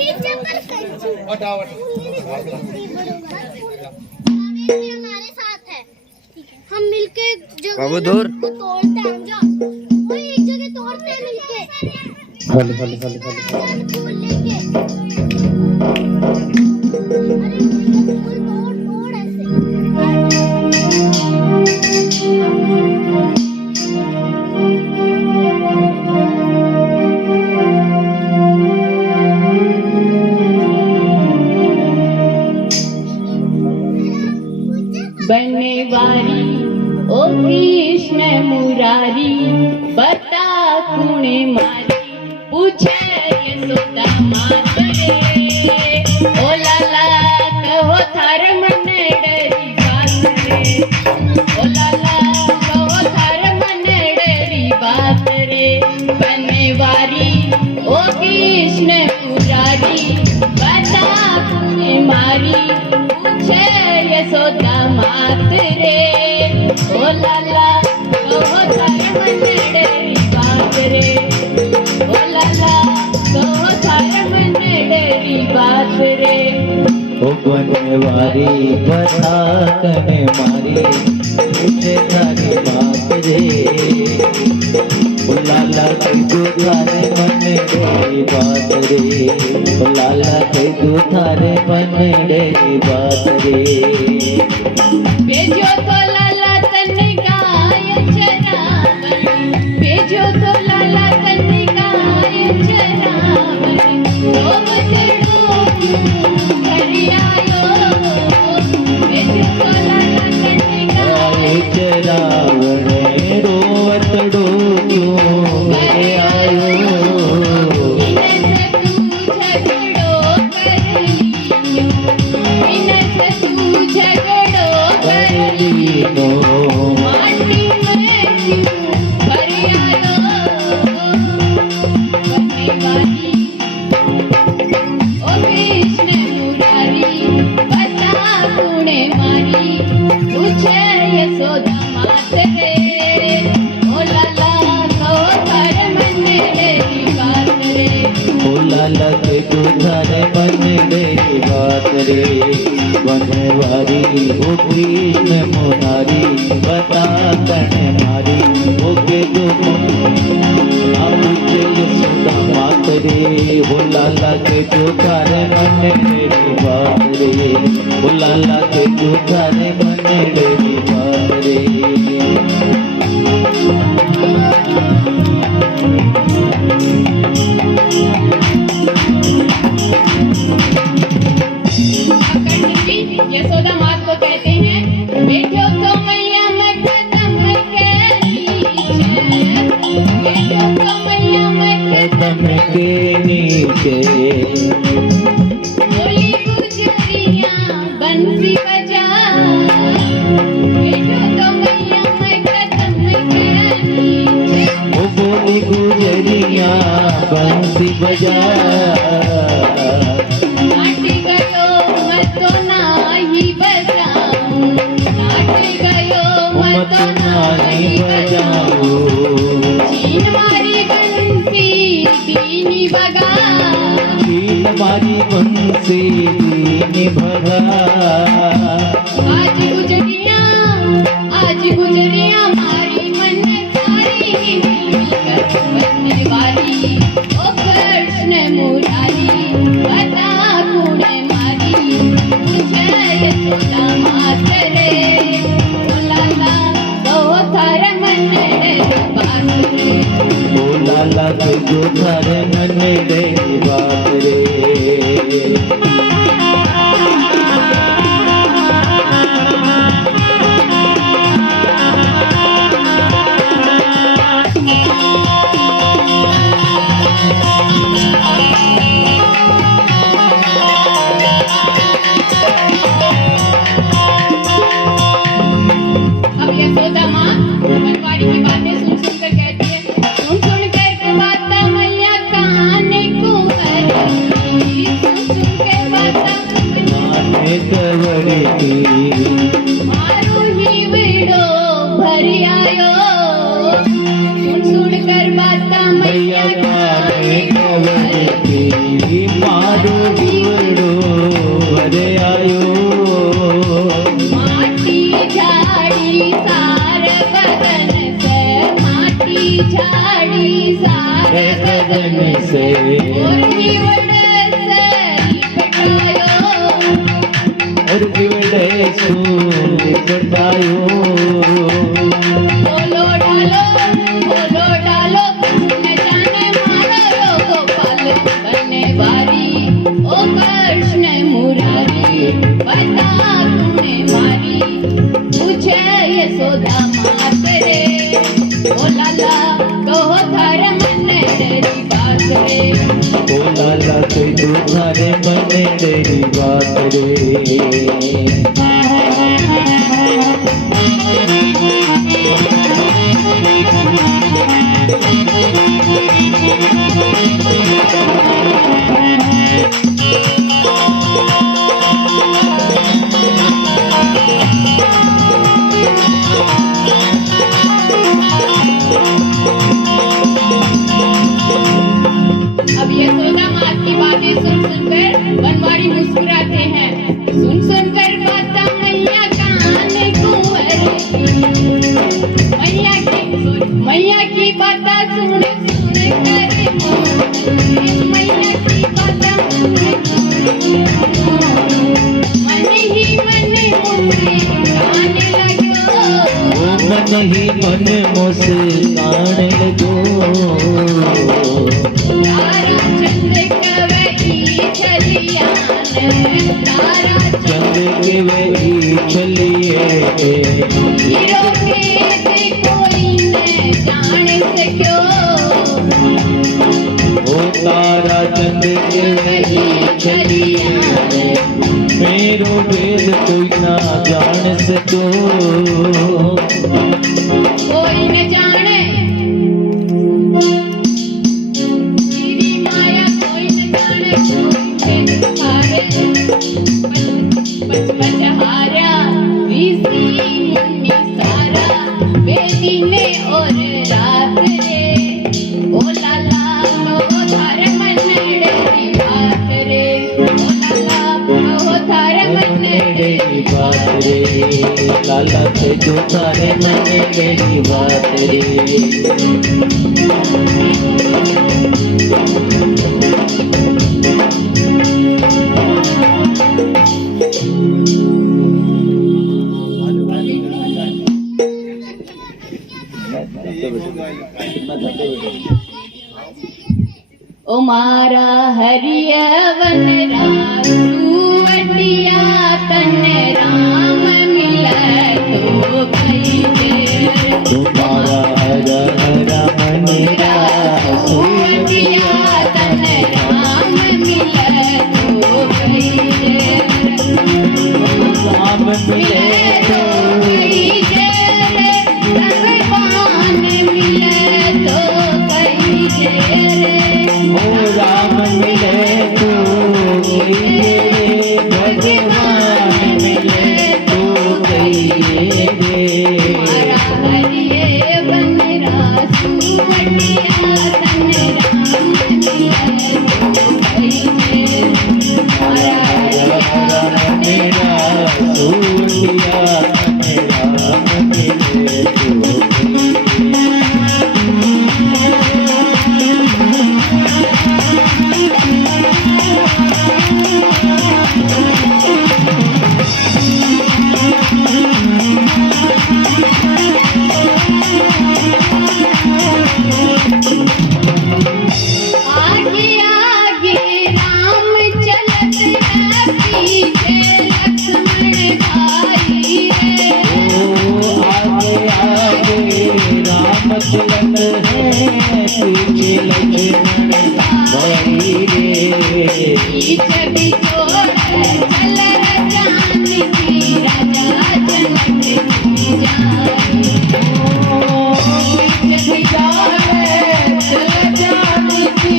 हमारे साथ है, हम मिलके बाबू दूर तोड़ते हैं, जो वही एक जगह तोड़ते हैं मिलके। खाली खाली खाली खाली फूल लेके, अरे फूल तोड़ तोड़ ऐसे। बनवारी ओ कृष्ण मुरारी बता कुणे मारी पूछे यशोदा मात रे ओ लाला कहो थार मन डरी बात रे ओ लाला कहो थार मन डरी बात रे बनवारी ओ कृष्ण मुरारी बता कुणे मारी पूछे यशोदा मात रे ओ लाला कहो थार मन डरी बात रे ओ लाला कहो थार मन डरी बात रे ओ बनवारी बता कने मारी पूछे थारी बात रे ओ लाला तू थारे मन डरी बात रे ओ लाला तू थारे मन डरी बात रे भेजो तो लाला तन्ने गाय चरावन भेजो तो लाला तन्ने गाय चरावन रोम जड़ो घरी आयो भेजो तो लाला तन्ने गाय चरावण रोवतड़ो क्यों घरे आयो इनसे तू झगड़ो कर लियो इनसे तू झगड़ो कर लियो माटी में क्यों भरी आयो बनवारी ओ कृष्ण मुरारी बता कुणे मारी पूछे यशोदा मात रे ओ लाला कहो थार मन डरी बात रे ओ लाला तू थारे मन डरी बात रे बनवारी ओ कृष्ण मुरारी बता कने मारी ओ के दो पूछे यशोदा मात रे ओ लाला तू थारे मन डरी बात रे ओ लाला तू थारे मन डरी बात रे यशोदा मात को कहते हैं बैठो तो मैया मत कदम के नीचे बैठो तो मैया मत कदम के नीचे बोली गुजरिया बंसी बजा बैठो तो मैया मत कदम के नीचे ओ बोली गुजरिया बंसी बजा नाट गयो मत नाही बजाऊं नाट गयो मत नाही बजाऊं छीन मारी बंसी दीनी बगा छीन मारी बंसी दीनी भगा आज गुजरिया मारी मन सारी मिलकर बनवारी ओ कृष्ण मुरारी बता कुणे मारी पूछे यशोदा मात रे ओ लाला कहो थार मन डरी बात रे ओ लाला तू थारे मन डरी बात रे अब यशोदा माँ बनवारी की बातें सुन सुन कर कहती है सुन सुन कर बाता मैया काने को भरी सुन सुन कर बाता काने कवड़ी मारू ही विड़ो भरी आयो सुन सुन कर बाता मैया काने को भरी मारो दीवड़ो भरे आयो माटी झाड़ी सार बदन से माटी झाड़ी सार बदन से और दीवड़ से लिपटायो और दीवड़े सो लिपटायो बोलो डालो न जाने मारो गोपाल बनने वारी ओ कृष्ण मुरारी बता तूने मारी पूछे यशोदा मात रे ओ लाला कहो थार मन तेरी बात रे ओ लाला तू थारे मन तेरी बात रे अब यशोदा माँ की बातें सुनकर बनवारी मुस्कुराते हैं सुनकर बाता मैया कान कुंवर मैया की बाता सुन कर मैया की बाता मन ही मन मुस्काने लगो मन ही मन मुस्कान लगो तारा चंद्र कवई छलियान तारा चंद्र के वही चलिए हीरो के कोई न जान सक्यो ओ तारा चंद्र के वही चलिए मेरो भेद कोई ना जान सको कोई न जाने तेरी माया कोई न जाने बच हारा विसी मुन्नी सारा बेदी ने और रात रे ओ लाला कहो थार मन डेरी बात रे ओ लाला कहो थार मन डेरी बात रे लाला से जो थारे मन मेरी बात रे ओ मारा हरियवन रासुवटिया तन राम मिले तो कई देर तुम्हारा हरा हरा मन रासुवटिया तन राम मिले तो कई देर राम मिले तो कई देर भगवान मिले तो कई देर ओ राम मिले तो भगवान मिले तो मारा हरिये बन रासुवटिया तन राम मिले तो कई देर मारा हरिया मेरा सूर्या मेरा मिले तो आगे आगे राम चलत है पीछे लक्ष्मण भाई रे आगे आगे राम चलत है पीछे लक्ष्मण भाई रे पीछे भी छोड़ चल जानकी राजा जनक की जाई पीछे भी छोड़ जानकी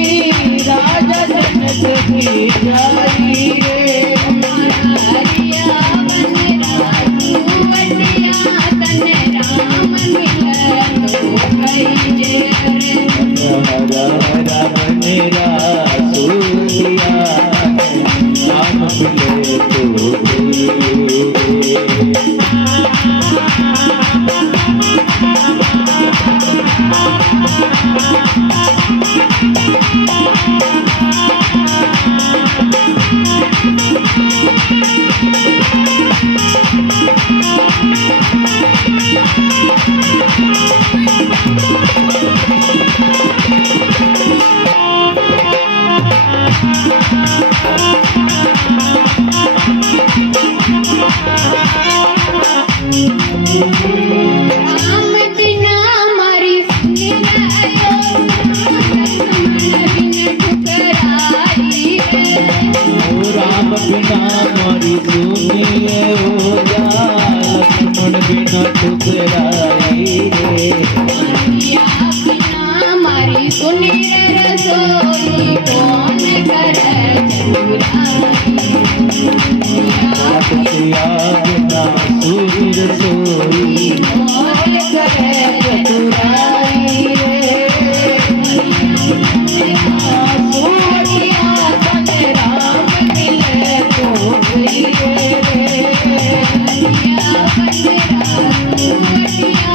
राजा जनक की जाई रे हरिया बन रासुवटिया तन राम मिले तो कई देर हरा हरा मेरा सूर्या राम बिना मारी सुनियो लक्ष्मण बिन ठुकराई रे राम बिना मारी सुनिए हो जा लक्ष्मण बिना ठुकराई रे या बिना मारी सुनी रसोई कौन करे चतुराई या बिना सूरी रसोई कौन करे चतुराई रे सोनिया तन राम मिले कोई रे या बंदरा सोनिया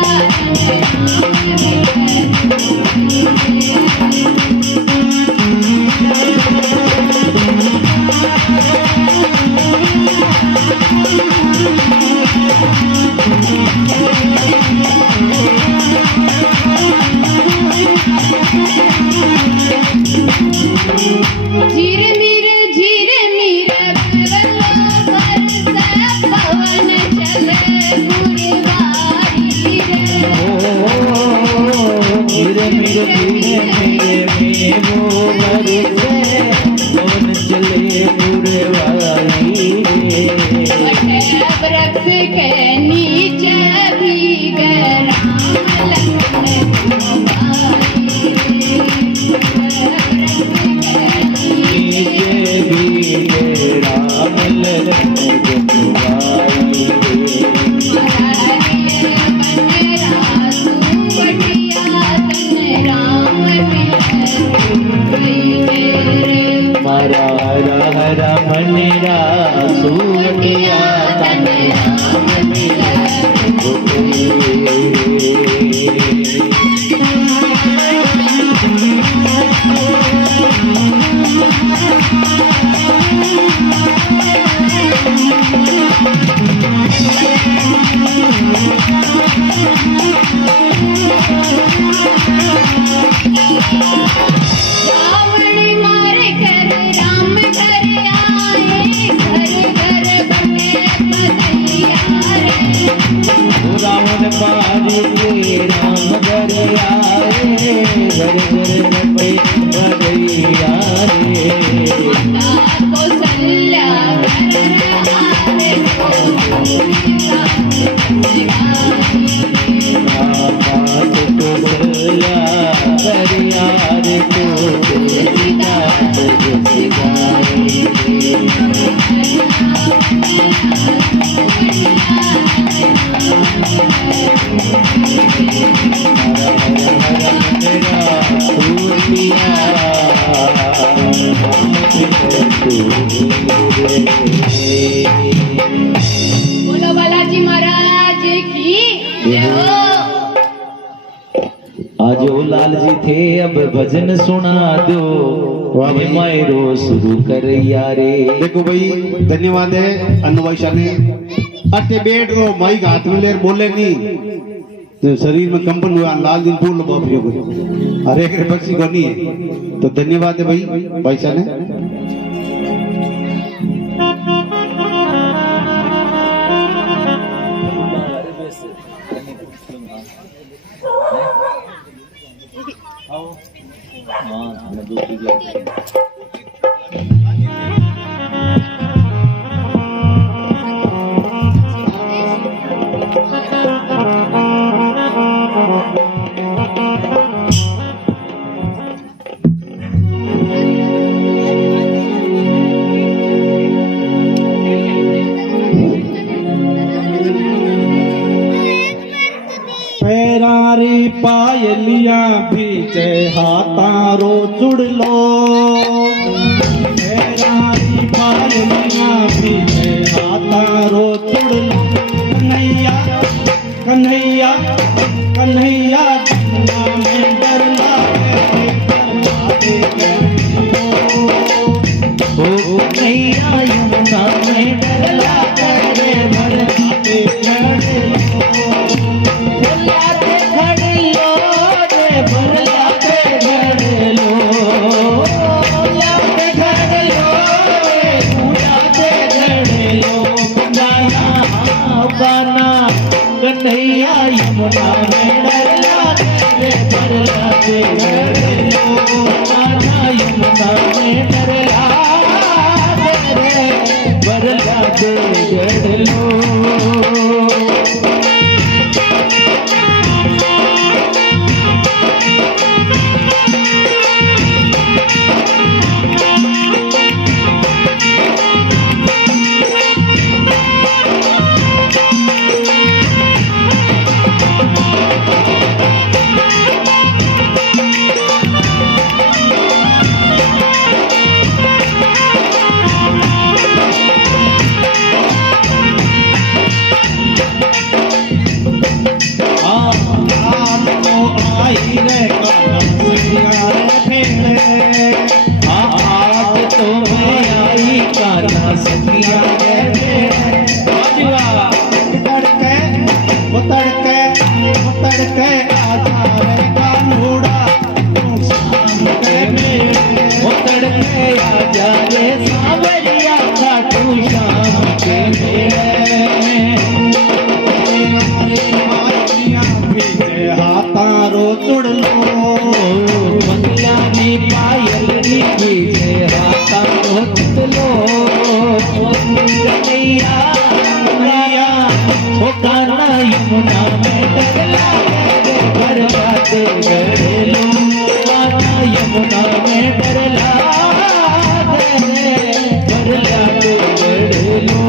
धीरे मीरे बवलो बरस पवन चले गुरवारी रे धीरे वो बरसे पवन चले गुरवारी रे वृक्ष के नीचे भी राम लक्ष्मण गुरवारी नीचे भी राम लक्ष्मण गुरवारी मारा हरा मनेरा सूटिया तन राम मिला रावण मारे कर राम घर आए घर घर बने बधैया रे रावण पार के राम घर आए घर घर बपे बधैया रे माता कौशल्या घर आए बात को बोला करियार को सिद्धार्थ सिगाई बोलो बालाजी महाराज की जय हो। आज वो लाल जी थे अब भजन सुना दो मायरो शुरू कर यारे। देखो भाई धन्यवाद है अन्न भाई ने अटे बैठ रो माइक हाथ में ले बोले नहीं तो शरीर में कंपन हुआ लाल दिन पूर्ण बापियों को हरे एक पक्षी को नहीं है तो धन्यवाद है भाई साहब ने। पैरारी पायलियां भीचे हाथारो चुड़ लो। पैरारी पायलियां भीचे हाथारो चुड़ लो। कन्हैया कन्हैया कन्हैया जिन्ना में डर लागे ओ कन्हैया यमुना में डर लागे भर आते खड़े भर लागे खड़े लो लागे यमुना में डर लागे रे डर लागे डर लो राधा यमुना में डर लागे रे डर लागे डर लो यमुना में डर लागे रे डर लागे डर लो राधा यमुना में डर लागे रे डर लागे डर लो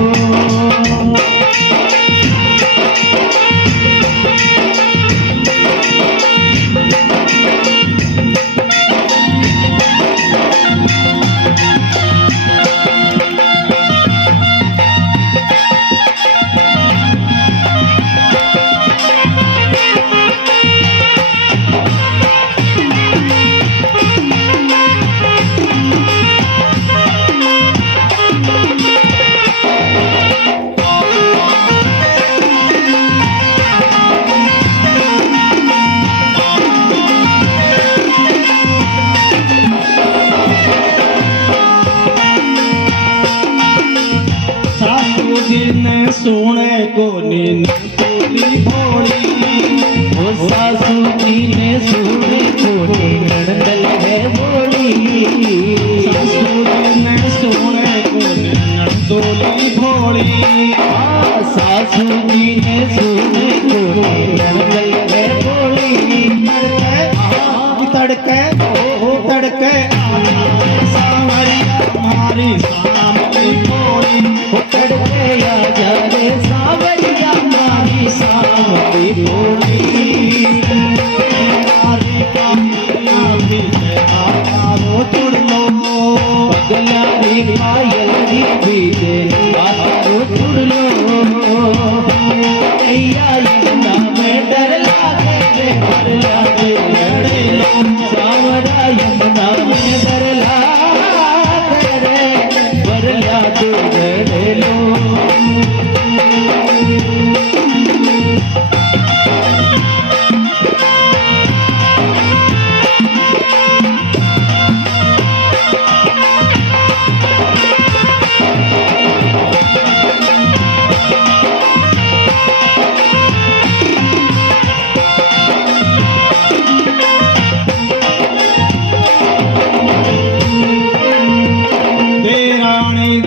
सोने को नीली भोली ओ सासू जी ने सोने को नंदल है बोली सासू जी ने सोने को नंदोली भोली सासू जी ने सोने को नंदल है बोली तड़के तड़के सावरिया मारी शाम की भोली तड़के आ जा रे सावरिया मारी शाम की भोली मारी कामिया भी आरो चुड़ लो बगलारी पायल दी बीजे आरो चुड़ लो कैया यमुना में डर लागे रे डर लागे डर लो सावरा यमुना में डर लागे रे डर लागे डर लो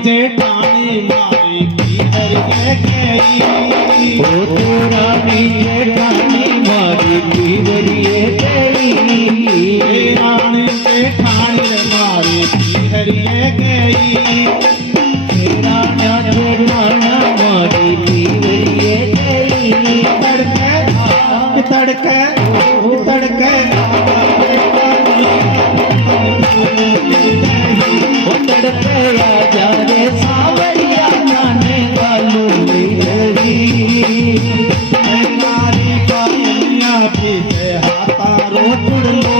जेठानी मारी पीहर के गई ओ रानी जेठानी मारी पीवरिए गई रानी जेठानी मारी पीहर के गई राना जेठाना मारी पीवरिए गई तड़के तड़के तड़के तड़के आ जा रे सावरिया जाने वालू मेरी नारी कामिया भी हाथा रो चुड़ लो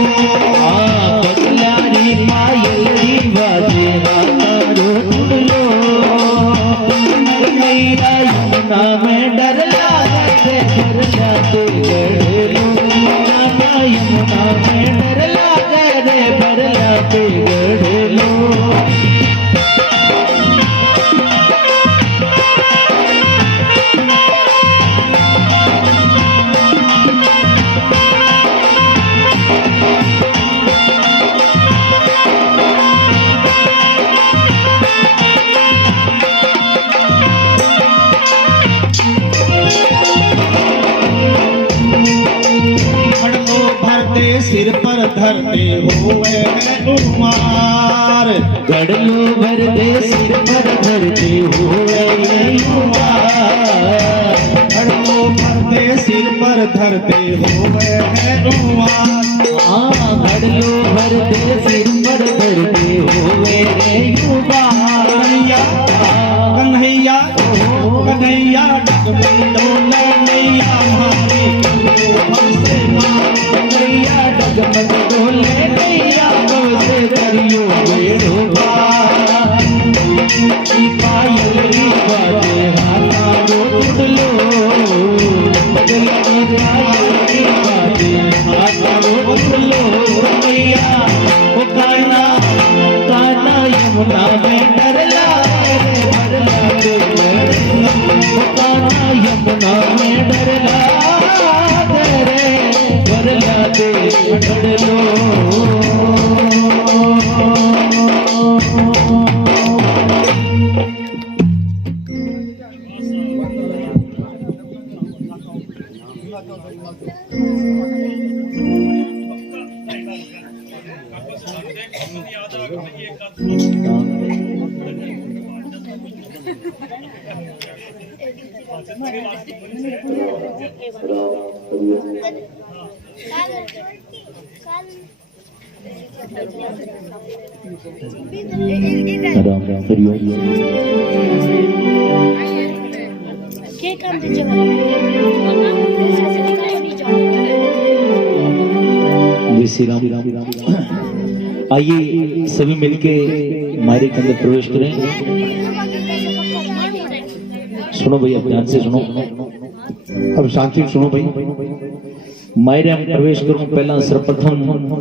बगलारी पायल री बाजे हाथा रो चुड़ लो कैया यमुना में डर लागे डर लागे डर लो राधा यमुना में डर लागे रे डर लागे डर लो धरते हुए है उमार। गड़लो भर दे सिर पर धरते हुए उमार। गड़लो भर दे सिर पर धरते हुए है उमार। हाँ गड़लो भर दे सिर पर धरते हुए उमार। कन्हैया कन्हैया डगमग नैया हमारी हमसे कन्हैया डगमग डोले नैया हमसे करियो बेड़ो पार। की पायल री बाजे हाथा रो टुटलो। दिल की पायल री बाजे हाथा रो टुटलो। नैया ओ काना काना यमुना में डरला डरला काना यमुना में डरला डरला दे डरलो। राम राम करियो। क्या काम दीजिए श्री राम। आइए सभी मिलके मायरे के अंदर प्रवेश करें। सुनो भैया ध्यान से सुनो। अब शांति सुनो भाई। मायरे में प्रवेश करूं पहला सर्वप्रथम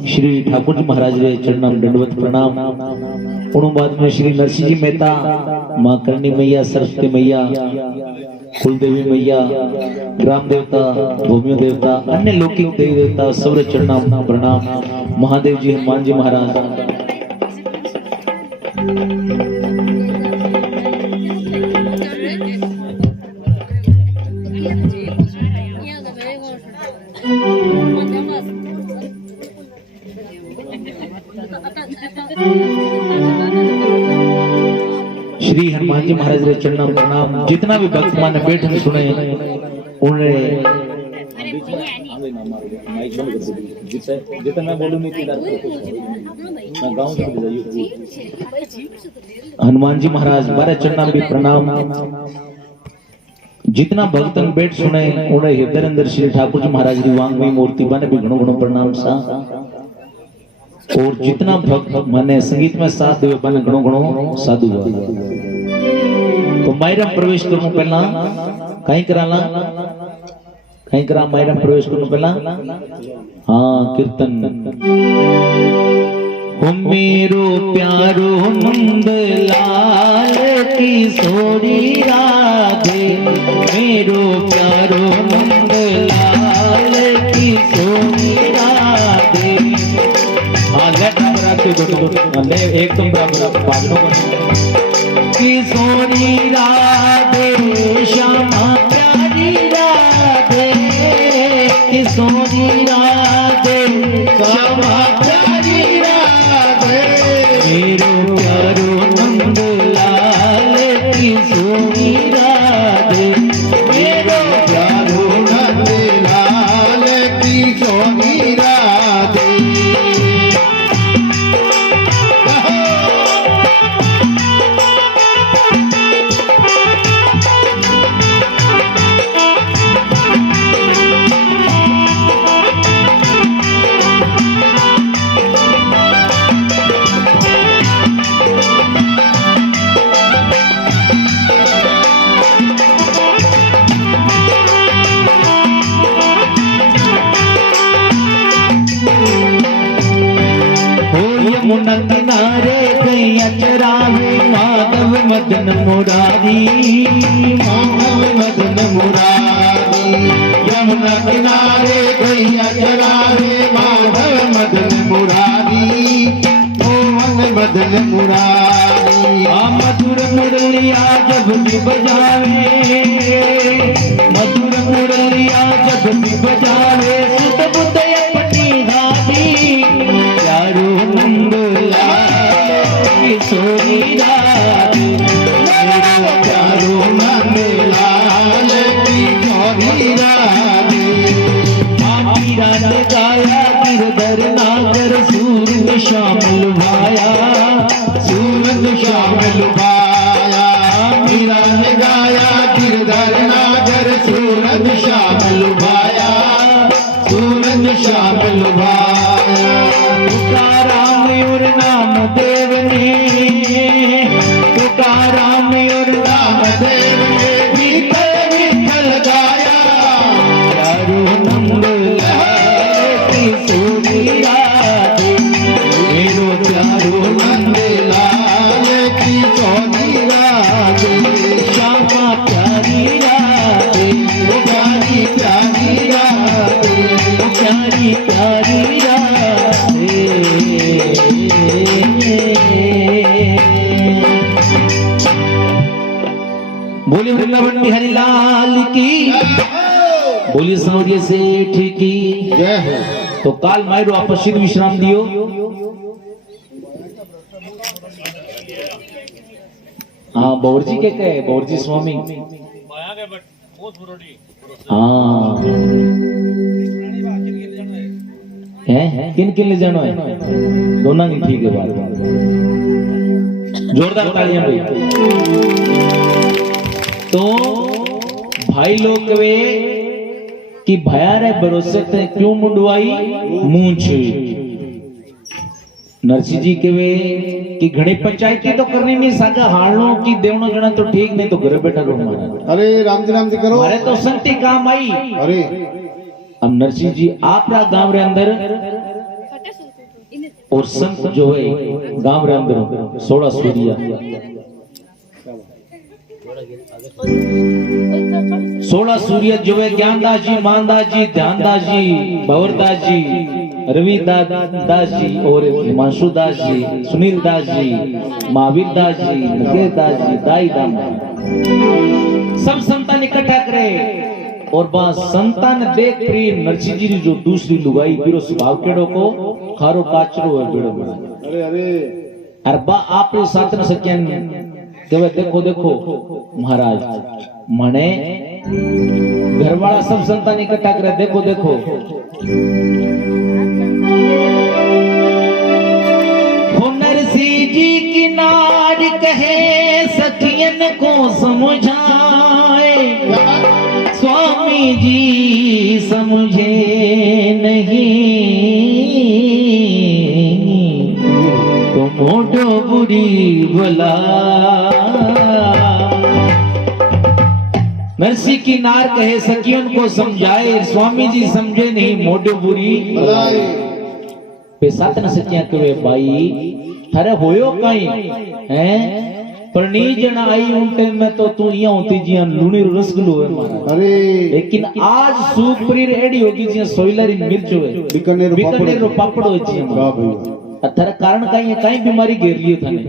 श्री ठाकुर जी महाराज रे चरणम दंडवत प्रणाम। उन बाद में श्री नरसिंह जी मेहता, मां करणी मैया, सरस्वती मैया, कुलदेवी मैया, ग्राम देवता, भूमियो देवता, अन्य लौकिक देवी देवता सब चरणम प्रणाम। महादेव जी, हनुमान जी महाराज, श्री हनुमान जी महाराज रे चरणम प्रणाम। जितना भी भक्त मान बैठ में सुने उन्हें जितना बोलूं नहीं हनुमान जी महाराज बारह चरणम भी प्रणाम। जितना भक्तन बैठ सुने उन्हें हृदय अंदर श्री ठाकुर जी महाराज की वांगमयी मूर्ति बने भी घणो घणो प्रणाम सा। और जितना भक्त माने संगीत में साथ देवे बने घणो घणो साधु। तो मायरा प्रवेश करूं पहला कहीं कराला कहीं करा मायरा प्रवेश करूं पहला। हाँ कीर्तन। हो मेरो प्यारो नंद लाल किशोरी राधे, मेरो प्यारो नंद लाल किशोरी राधे। एक तुम किशोरी राधे श्यामा प्यारी राधे, किशोरी राधे श्यामा प्यारी राधे। मेरो प्यारो नंद लाल किशोरी राधे, मेरो प्यारो नंद लाल किशोरी राधे। यमुना किनारे गैया चरावे माधव मदन मुरारी, माधव मदन मुरारी। यमुना किनारे गैया चरावे माधव मदन मुरारी, मोहन मदन मुरारी। मधुर मुरलिया जब भी बजावे, मधुर मुरलिया जब भी बजावे, सुत बुत अपनी दादी श्याम लुभाया मीरा ने गाया गिरधर नागर सूरज श्याम लुभाया सूरज श्याम लुभाया तुकाराम और नाम देव ने तुकाराम और नाम देव ने विठल विठल गाया चारों नंद लाल सूरिया मेरो चारों नंद लाल की सोनी राधे श्यामा प्यारी राधे प्यारी प्यारी राधे प्यारी प्यारी राधे। बोलिए वृंदावन बिहारी लाल की, बोलिए सांवरिया सेठ की। जय हो। तो काल मायरो आपसिद विश्राम दियो। हाँ बौरजी के कहे बौरजी स्वामी हाँ है किन किन ले जाना है दोनों की ठीक है बात जोरदार तालियां भाई। तो भाई लोग वे कि भयारे भरोसे ते क्यों मुंडवाई मूंछ नरसिंह जी के वे कि घड़ी पंचायती तो करनी नहीं सागा हालनो की देवनो जना तो ठीक नहीं तो घर बैठा रो मारा। अरे राम जी करो अरे तो संती काम आई। अरे अब नरसिंह जी आपरा गांव रे अंदर और संत जो है गांव रे अंदर 16 सूर्या 16 सूर्य जो है ज्ञानदास जी मानदास जी ध्यानदास जी भंवरदास जी रविदास जी और हिमांशु दास जी सुनील दास जी महावीर दास जी मुकेश दास जी दाई दाम सब संतान इकट्ठा करे और बा संतान देख प्रेम नरसिंह जी जो दूसरी लुगाई बिरो स्वभाव केड़ो को खारो काचरो है बिड़ो बना। अरे अरे अरे बा आपरे साथ न सक्यन के देखो देखो महाराज मने घरवाला सब संतान इकट्ठा करे देखो देखो नरसिंह जी की नार कहे सखियन को समझाए स्वामी जी समझे नहीं तो मोटो बुरी बोला। नरसिंह की नार कहे सखियन को समझाए स्वामी जी समझे नहीं मोटो बुरी पेशात न सकिया के भाई थारे होयो कई हैं पर नी जना आई उन टाइम में तो तू यहाँ होती जी लूनी रसगुल्लो है मारा। अरे लेकिन आज सुपरी रेडी होगी जी सोइलरी मिर्च है बीकानेर रो पापड़ हो जी वाह भैया थारा कारण कई है कई बीमारी घेर लिए थाने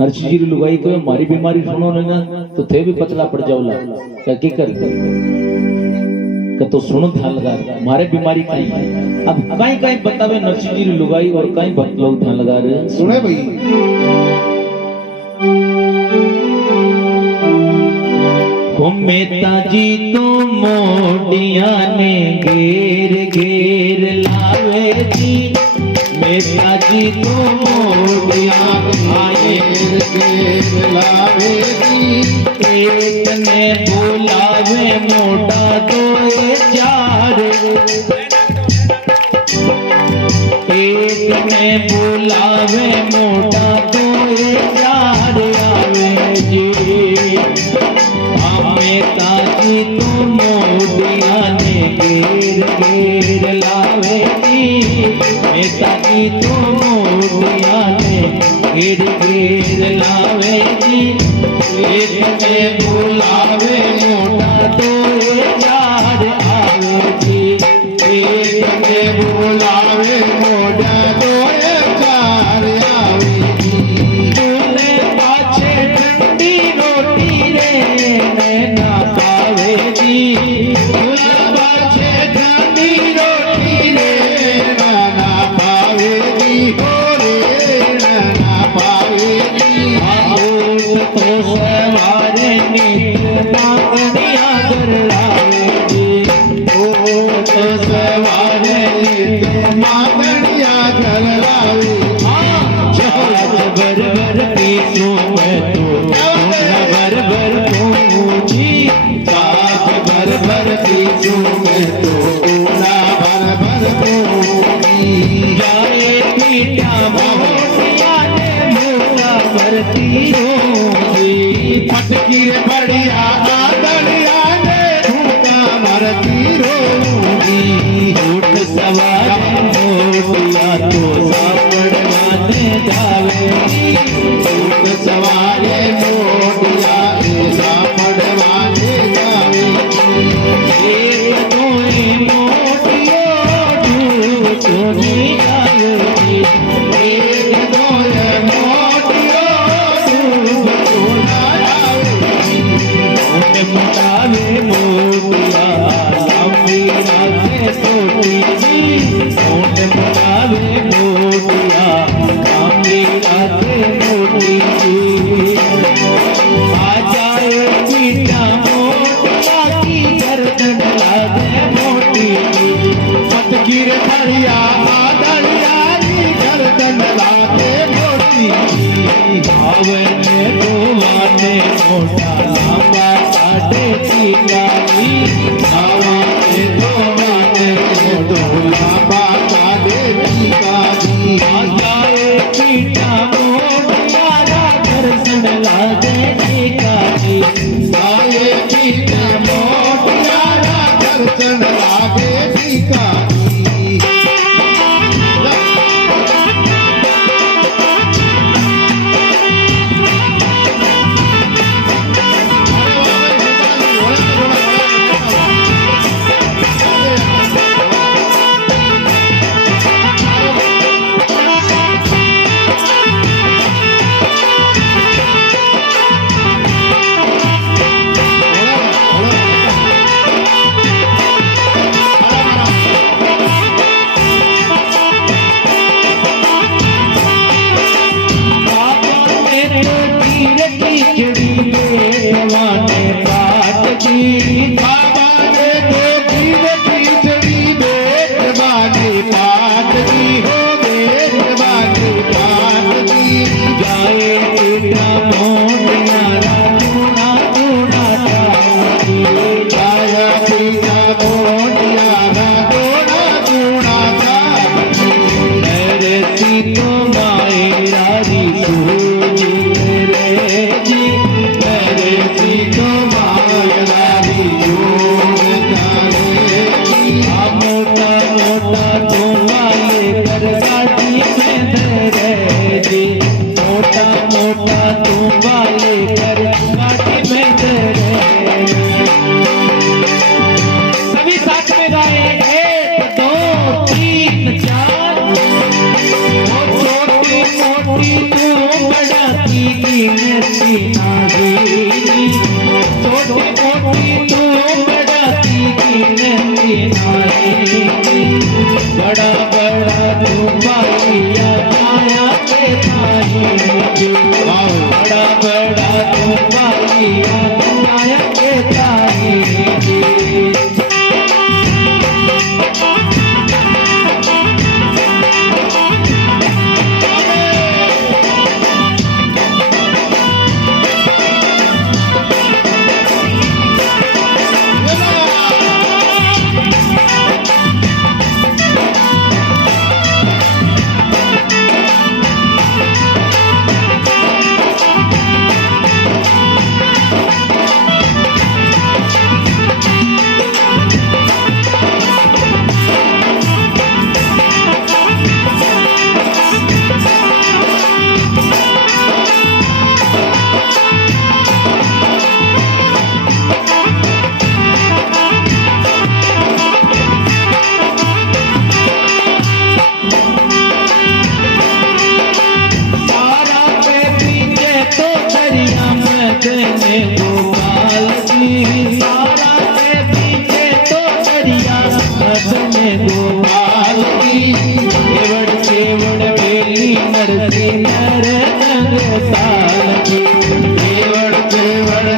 नरसिंह जी लुगाई को मारी बीमारी सुनो ना तो थे भी पतला पड़ जाओला क्या की कर तो सुनो ध्यान लगा मारे बीमारी कहीं अब कहीं कहीं बतावे नरसिंह जी लुगाई और कहीं लोग ध्यान लगा रहे सुने भाई मेहता जी तो मोडिया ने घेर घेर लावे जी मेहता जी तो मोडिया घेर घेर लावे जी एक ने बुलावे मोटा दो चार एक ने बुलावे मोटा दो चार आवे जी मेहता जी तो मोडिया ने घेर घेर लावे जी मेहता जी तो मोडिया ने घेर घेर लावे जी एक में बुलावे मोटा तो चार आवे जी एक में बुलावे मोटा तो चार आवे जी तूने पीसूं मैं तो भर भर पूंजी साग भर भर पीसूं मैं तो भर भर पूंजी जाए पीटा मोटिया ने मोटा भरती होंगी फटकी रे बढ़िया आदड़िया ने झूठा भरती होंगी होठ सवार मोटिया तो सापड़वाने जावेगी होठ सवार मोटिया सापड़वाने जावेगी एक दोई मोटियो चोरी आएगी एक दोई मोटियो चोरा आएगी मोट मोटावे मोटिया लंबी रातें सोती मोट मोटावे मोटिया लंबी रातें मोटी आ जाए पीटा मोटिया की गर्दन लागे मोटी फटकी रे बढ़िया आदड़िया की गर्दन लागे मोटी आवे ने गोवाने मोटा लंबा काटे चिकारी आवा ने गोवाने मोटा लंबा काटे चिकारी आ जाए पीटा मोटिया दर्शन लागे चिकारी आए पीटा मोटिया दर्शन लागे चिकारी बड़ा बड़ा तुम्हारिया माया के थाई बड़ा बड़ा तुम्हारिया माया के थाई गोपाल जी सारा के पीछे तो दरिया भजन गोपाल की केवड़ बेली नरसी नर रंग साल की केवड़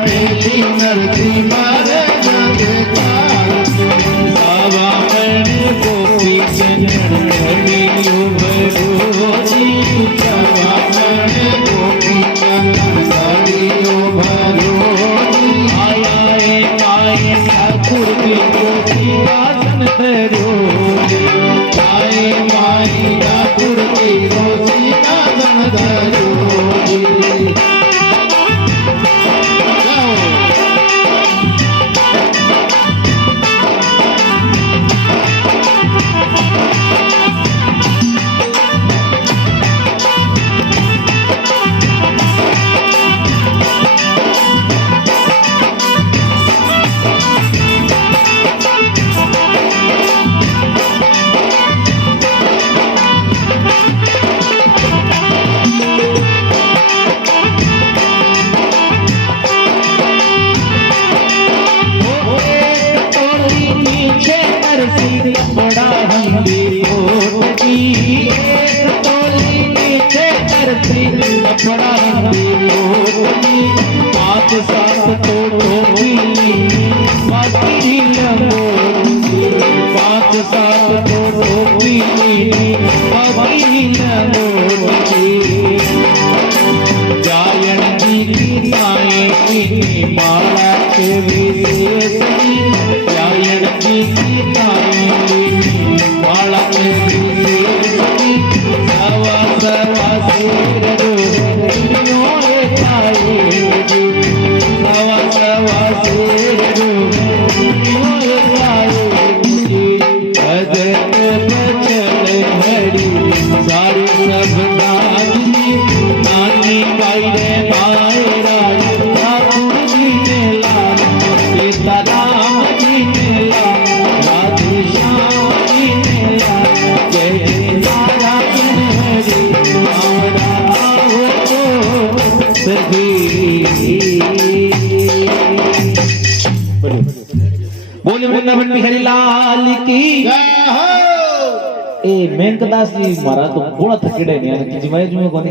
बेली नरसी नर रंग साल की बाबा मन गोपी जनन घड़ियों भरोजी बाबा मन गोपी लंगोटी, 5 7 तो टोपी बाकी लंगोटी, 5 7 तो टोपी बाकी लंगोटी। जायन जी की नाई की माला के विशेष, जायन जी की नाई की माला के विशेष, सवा सवा शेर रोए खाए, सवा सवा शेर रोए खाए, भजन बचन हरि सारे सब नानी, नानी बाई रे मायरा ठाकुर जी ने लाल, सीताराम जी ने लाल, राधे श्याम जी ने लाल, जय जय नारायण हरि हमारा हो तो सभी। बोले वृंदावन बिहारी लाल की ए मेंकदास जी मारा तो पूरा थकेड़े नहीं आने की जिमाई जुमे कोने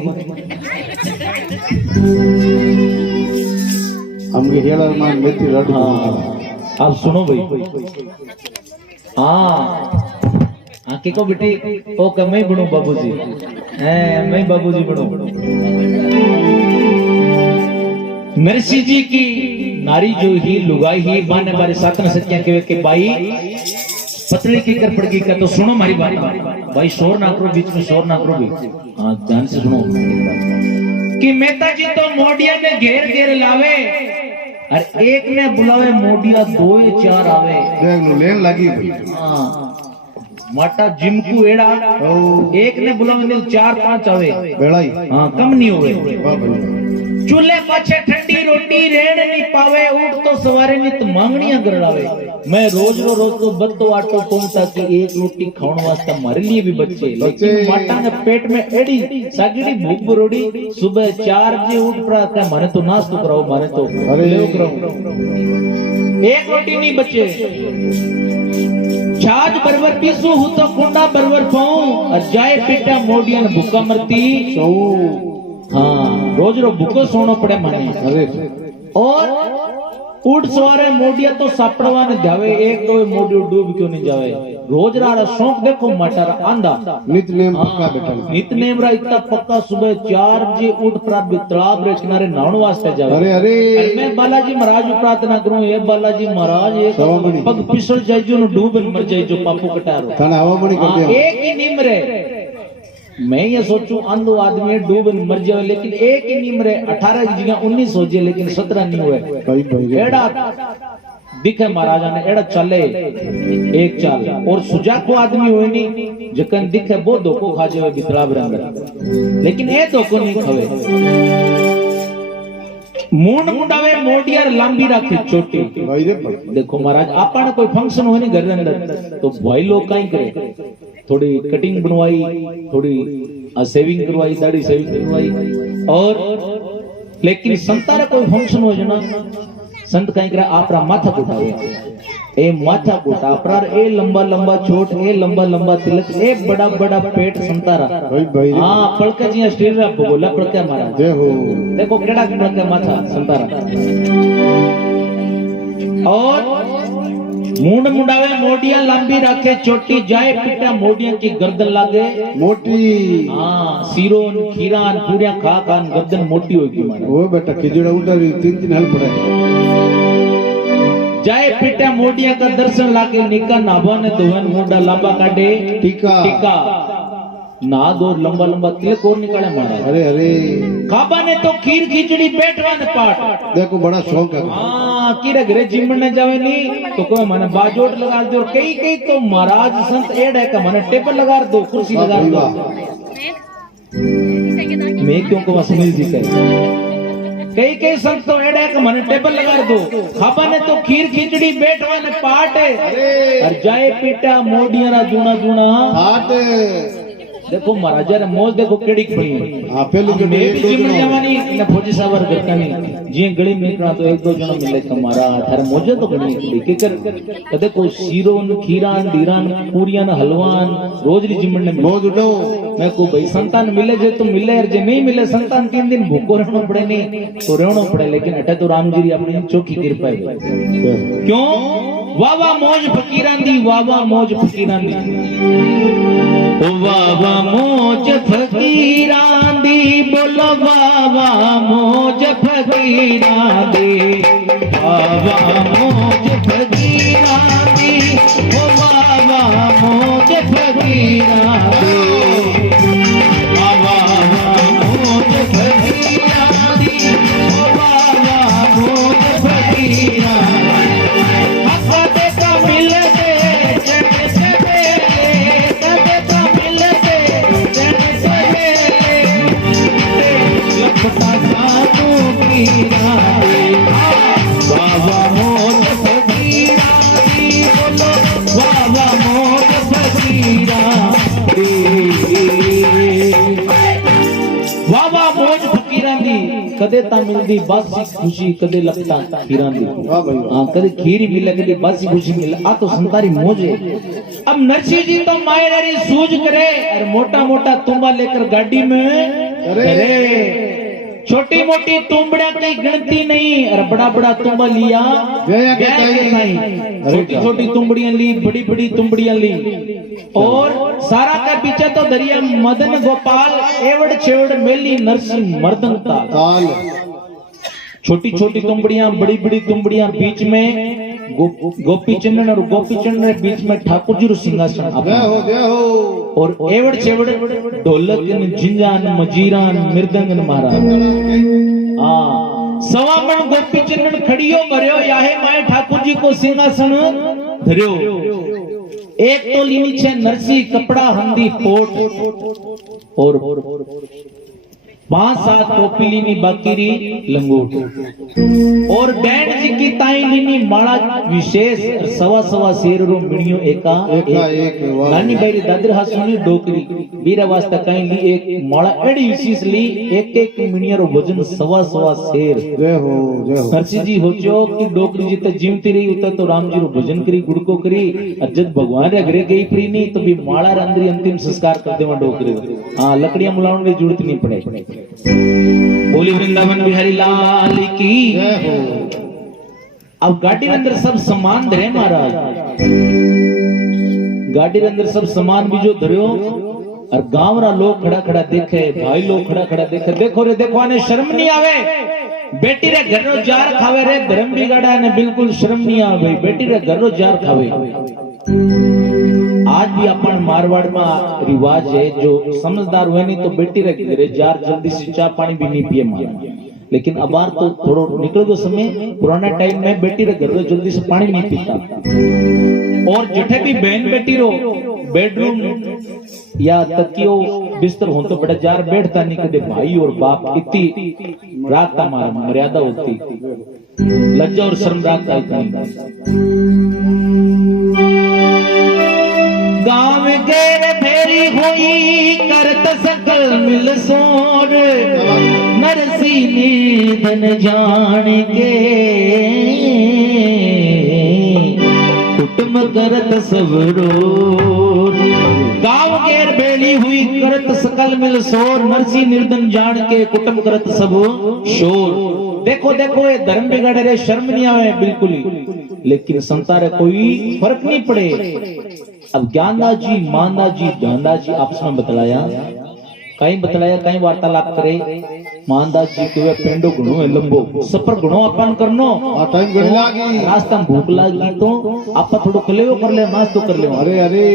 हमके हेलर मान मेथी लड्डू। हाँ आप सुनो भाई, हाँ आके को बेटी ओ का मैं बनूं बाबूजी, मैं बाबूजी बनूं। नरसिंह जी की नारी जो ही लुगाई ही माने बारे सातन सत्या के बाई पतली की कर पड़गी का, तो सुनो हमारी बात भाई, शोर ना करो, बीच में शोर ना करो भी, हाँ ध्यान से सुनो कि मेहता जी तो मोडिया ने घेर घेर लावे, और एक ने बुलावे मोडिया 2 या 4 आवे, देख लो लेन लगी। हाँ माटा जिमकू एड़ा, एक ने बुलावे 4 5 आवे बेड़ाई, हाँ कम नहीं होवे। वाह भाई चूल्हे पाछे ठंडी रोटी रेड़ नहीं पावे, उठ तो सवारे नित मांगनियां गरड़ावे। मैं रोज तो बत्तो आटो पहुंचता कि एक रोटी खाने वास्ते हमारे लिए भी बच्चे, लेकिन माटा ने पेट में एड़ी सागड़ी भूख बरोड़ी, सुबह 4 बजे उठ पड़ा था, मारे तो नाश्तो कराओ, मारे तो ले कराओ, एक रोटी नहीं बचे। छाछ बरबर पीसू हूं तो कुंडा बरबर पाऊं, और जाए पिटा मोडियन भूखा मरती। हाँ रोज भूखो सोनो पड़े माने। अरे और उठ सवारे मोडिया तो सापड़वा ने जावे, एक तो मोडियो डूब क्यों नहीं जावे। रोज रारा शौक देखो मटारा आंधा नितनेम पक्का बेटा, नितनेम रा इतना पक्का, सुबह 4 बजे उठ प्रात तालाब रे किनारे नहाने वास्ते जावे। अरे अरे मैं बालाजी महाराज को प्रार्थना करूं, ये बालाजी महाराज एक पग फिसल जाए जो डूब मर जाए जो पापू कटारो थाना हवामणी कर दे। एक ही निमरे, मैं ये सोचूं अंधो आदमी डूब मर जाए, लेकिन एक ही निमरे 18 की जगह 19 हो जाए, लेकिन 17 नहीं हुए। एड़ा दिखे महाराजा ने एड़ा चले एक चाल, और सुजाको आदमी हुए नहीं जकन दिखे वो धोखो खा जाए बितलाब रंग, लेकिन ए धोखो नहीं खावे। मूंड मुंडावे मोडियर लंबी रखी छोटी। देखो महाराज आपा कोई फंक्शन हो नहीं घर अंदर, तो भाई लोग कहीं करे, थोड़ी कटिंग बनवाई, थोड़ी सेविंग करवाई, दाढ़ी सेविंग करवाई, और लेकिन संतारा कोई फंक्शन हो ना, संत कहीं करे आपरा माथा उठावे, ए माथा कोटा अपरार, ए लंबा लंबा छोट, ए लंबा लंबा तिलक, ए बड़ा बड़ा पेट संतारा। हाँ पड़के जी स्टील रा बोला पड़के महाराज देखो केड़ा पड़के माथा संतारा। और मुंड मुंडावे मोडिया लंबी रखे छोटी, जाए पिटा मोडिया की गर्दन लागे मोटी। हाँ सीरोन खीरान पूरिया खा खान गर्दन मोटी होगी महाराज। वो बेटा खिचड़ा उल्टा 3 हल पड़े। जाए पिटा मोडिया का दर्शन लागे, निका नाभा ने धोवन मुंडा लंबा काटे, टीका टीका ना दो लंबा लंबा तिलक और निकाले महाराज। अरे अरे काबा ने तो खीर खिचड़ी पेटवा ने पाट, देखो बड़ा शौक है। हाँ कीरे घरे जिमने जावे नहीं तो कोई माने बाजोट लगा दो, और कई कई तो महाराज संत एड है का माने टेबल लगा दो, कुर्सी लगा दो। मैं क्यों को सुनील जी कहे, कई कई संत तो एड है का माने टेबल लगा दो। खाबा ने तो खीर खिचड़ी पेटवा ने पाट है, और जाए पिटा मोडिया रा जूना जूना देखो महाराजा रे मौज देखो केड़ी पड़ी है। हाँ पेलू के मैं भी दो जिम जणो जवानी ने फौजी सावर करता नहीं जी गली में निकला तो एक दो जणो मिले तुम्हारा थारे मौजे तो गणी थी के कर कदे को सीरोन खीरान दीरान पूरियान हलवान रोज री जिमण ने मौज उठो मैं को भाई संतान मिले जे तो मिले और जे नहीं मिले संतान 3 दिन भूखो रहना पड़े नहीं तो रहना पड़े लेकिन अटे तो राम जी री अपनी चौकी कृपा है। क्यों वावा मौज फकीरान दी वावा मौज फकीरान दी ओ वावा मौज फकीरान दी बोलो वावा मौज फकीरान दी वावा मौज फकीरान दी ओ वावा मौज फकीरान दी वावा मौज फकीरान दी ओ वावा मौज फकीरान कदे ता मिलदी बासी खुशी कदे लगता खीरां दी हां कदे खीर मिले कदे बासी खुशी मिले आ तो संतारी मौज है। अब नरसिंह जी तो मायरे सूझ करे और मोटा मोटा तुम्बा लेकर गाड़ी में अरे छोटी मोटी तुम्बड़िया की गिनती नहीं और बड़ा बड़ा तुम्बा लिया गया के नहीं छोटी छोटी तुम्बड़ियां ली बड़ी बड़ी तुम्बड़ियां ली और सारा का पीछे तो दरिया मदन गोपाल एवड़ छेवड़ मेली नरसिंह मर्दन ताल छोटी छोटी तुम्बड़ियां बड़ी बड़ी तुम्बड़ियां बीच में गोपी चंदन और गोपी चंदन के बीच में ठाकुर जी रो सिंहासन और एवड़ छेवड़ ढोलक झिंझान मजीरान मृदंगन महाराज सवामण गोपी चंदन खड़ियो भरियो याहे माए ठाकुर जी को सिंहासन धरियो एक तो लीनी छे नरसी कपड़ा हंदी कोट और 5-7 टोपी लीनी बाकीरी लंगोट और बैंड जी की ताई लीनी माला विशेष सवा शेर रो मिणियो एका एक नानी भाई दादर हासुनी डोकरी बीरा वास्ता काई ली एक माला एडी विशेष ली एक मिणिया रो वजन सवा शेर जय हो नरसिंह जी होचो कि डोकरी जी तो जीवती रही उतर तो राम जी रो भजन करी गुड़को करी अजत भगवान रे घरे गई पड़ी नहीं तो भी माला रे अंदर अंतिम संस्कार कर देवा डोकरी हां लकड़ियां मुलावन की जरूरत नहीं पड़े। बोली वृंदावन बिहारी लाल की जय हो। अब गाड़ी के अंदर सब सामान धरे महाराज गाड़ी के अंदर सब सामान भी जो धरियो और गांव रा लोग खड़ा खड़ा देखे भाई लोग खड़ा खड़ा देखे देखो रे देखो आने शर्म नहीं आवे बेटी रे घर रो जार खावे रे धर्म बिगाड़ा ने बिल्कुल शर्म नहीं आवे बेटी रे घर रो जार खावे। आज भी अपन मारवाड़ में रिवाज है जो समझदार हुए नहीं तो बेटी रे घरे जार जल्दी से चाय पानी भी नहीं पिए मार लेकिन अब बार तो थोड़ो निकल गो समय पुराना टाइम में बेटी रे घर जल्दी से पानी नहीं पीता और जिठे भी बहन बेटी रो बेडरूम या तकियो बिस्तर हो तो बड़ा जार बैठता नहीं कदे भाई और बाप इतनी रात का मर्यादा होती लज्जा और शर्म राखता इतना गांव के फेरी हुई करत सकल मिल सोर नरसी निधन जान के कुटुंब करत सबरो गांव के बेली हुई करत सकल मिल सोर नरसी निर्धन जान के कुटुंब करत सब शोर। देखो देखो ये धर्म बिगाड़े रे शर्म नहीं आवे बिल्कुल ही लेकिन संसार कोई फर्क नहीं पड़े। अब ज्ञानदास जी मानदास जी ध्यानदास जी आपस में बतलाया कहीं वार्तालाप करे मानदास जी के पेंडो गुणो है लंबो सफर गुणो अपन करनो टाइम गड़ी लागी रास्ता में भूख लागी तो आप थोड़ो कलेवो कर ले नाच तो कर ले अरे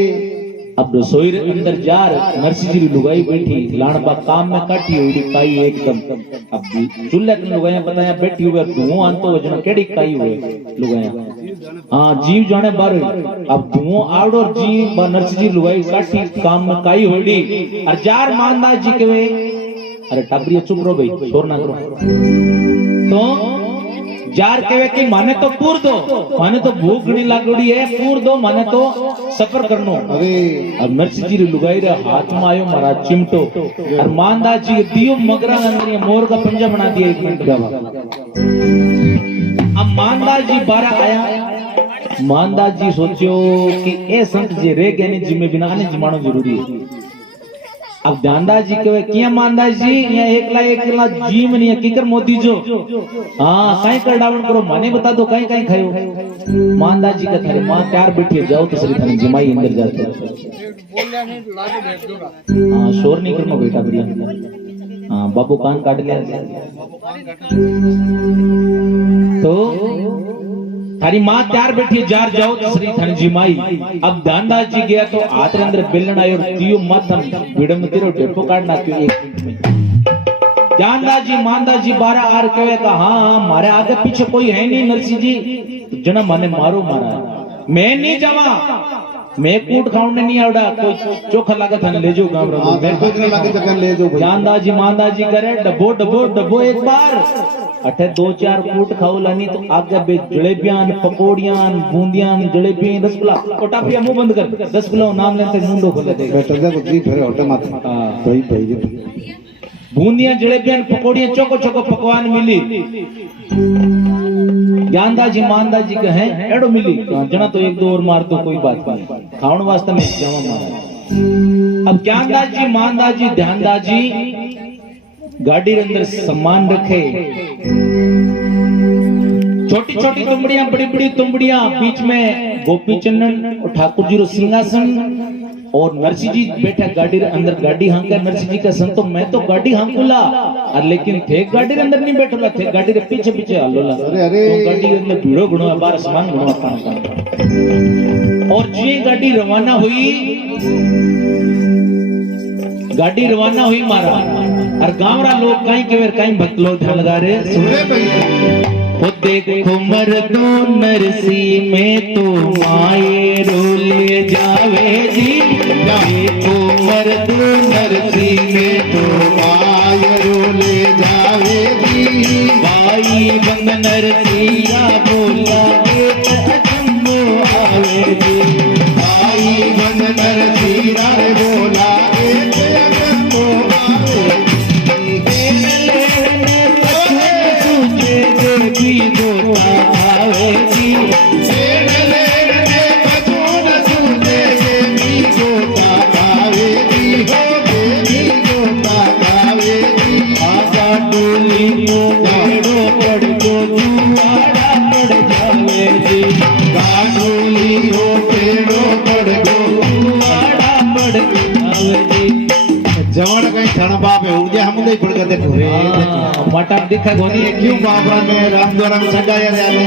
अब रसोई रे अंदर जार नरसिंह जी लुगाई बैठी लाणबा काम में काटी हुई काई एकदम अब चूल्हे के लुगाया बताया बैठी हुए धुआं आंतो वजन केड़ी काई हुए लुगाया हां जीव जाने बार अब धुआं आवड़ो जीव नरसिंह जी लुगाई काटी काम में काई होड़ी और जार मानदास जी के अरे टाबरिया चुप रहो भाई शोर ना करो तो जार कहे कि माने तो पूर दो, माने तो भूख घणी लागोड़ी है, पूर दो, माने तो सफर करनो। अरे अब नरसिंह जी लुगाई रे हाथ में आयो मारा चिमटो और मानदास जी दियो मगरा अंदर ये मोर का पंजा बना दिया 1 मिनट का। अब मानदास जी बारा आया, मानदास जी सोचो कि ए संत जी रे गए जिम्मे बिना आने जिमानो जरूरी है। अब ध्यानदास जी कहे किया मानदास जी यहाँ एकला जीव नहीं है किकर मोदी जो हाँ कहीं कर डावन करो माने बता दो कहीं कहीं खायो। मानदास जी का थारे माँ त्यार बैठी जाओ तो सही थाने जमाई अंदर जाते हाँ शोर नहीं करना बेटा बढ़िया हाँ बाबू कान काट लिया तो थारी माँ त्यार बैठी जार जाओ तो श्री थाने जिमाई। अब ध्यानदास जी गया तो हाथ अंदर बेलन आयो दियो मत भिड़म तेरो ढेपो काटना क्यों 1 मिनट में। ध्यानदास जी मानदास जी 12 आर कहे का हाँ मारे आगे पीछे कोई है नहीं नरसिंह जी तो जना माने मारो मारा मैं नहीं जावा मैं कूट खाने नहीं आवड़ा कोई चोखा लागत है ले जाओ गांव रो मैं कुछ नहीं लगे तो ले जो ध्यानदास जी मानदास जी करे डब्बो डब्बो डब्बो एक बार अठे 2-4 कूट खाओ लानी तो आगे बे जलेबियां पकोड़ियां बूंदियां जलेबियां रसगुल्ला कोटापिया मुंह बंद कर रसगुल्ला नाम लेते मुंडो खोले दे बेटा जा कुछ भरे ऑटो मत भाई भाई बूंदियां जलेबियां पकोड़ियां चोको चोको पकवान मिली। ज्ञानदास जी मानदास जी कहे एड़ो मिली जना तो 1-2 और मार तो कोई बात नहीं खावन वास्ते में जावा मारा। अब ज्ञानदास जी मानदास जी ध्यानदास जी गाड़ी के अंदर सामान रखे छोटी छोटी तुमड़ियां बड़ी बड़ी तुमड़ियां बीच में गोपी चंदन और ठाकुर जी रो सिंहासन और नरसिंह जी बैठा गाड़ी रे अंदर गाड़ी हांका नरसिंह जी का संतो मैं तो गाड़ी हांकुला और लेकिन थे गाड़ी रे अंदर नहीं बैठला थे गाड़ी रे पीछे पीछे हलोला अरे तो गाड़ी के अंदर भीड़ो घणो बार सामान घणो पान और जी गाड़ी रवाना हुई मारा और गांवरा लोग कहीं केवर कहीं भक्त लोग ध्यान लगा रहे सुने वो देखो मर्दों नरसी में तो माए रोले जावे जी देखो मर्दों नरसी में तो माए रोले जावे जी भाई बंद नरसिया बोला एक अचंभो आवे जी भाई बंद नरसिया बोला एक अचंभो आवे जवान कहीं थाना बाप है उड़िया हम नहीं पड़ कर देखो मटा दिखा गोनी है क्यों बाबरा में राम द्वारा में सजाया गया है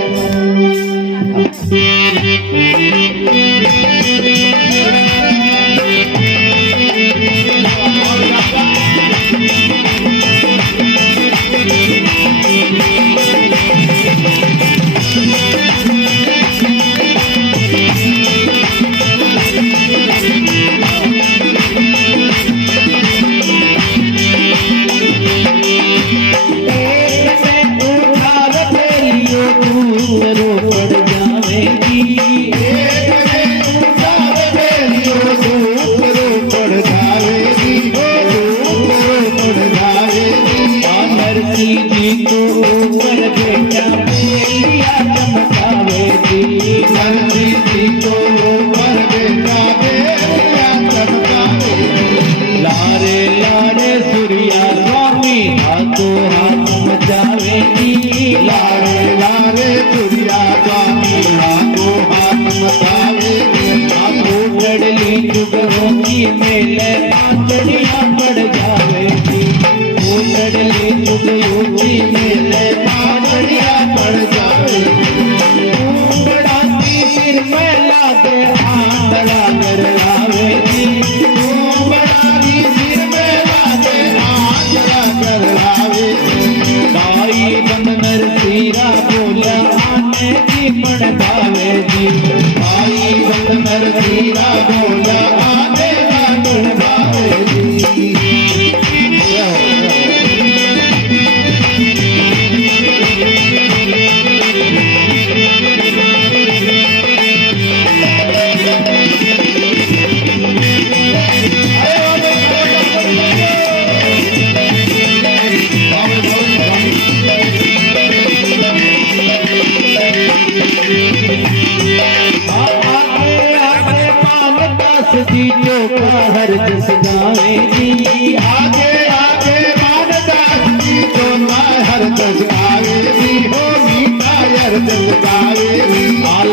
री हो मीठा अर्जुन गावे री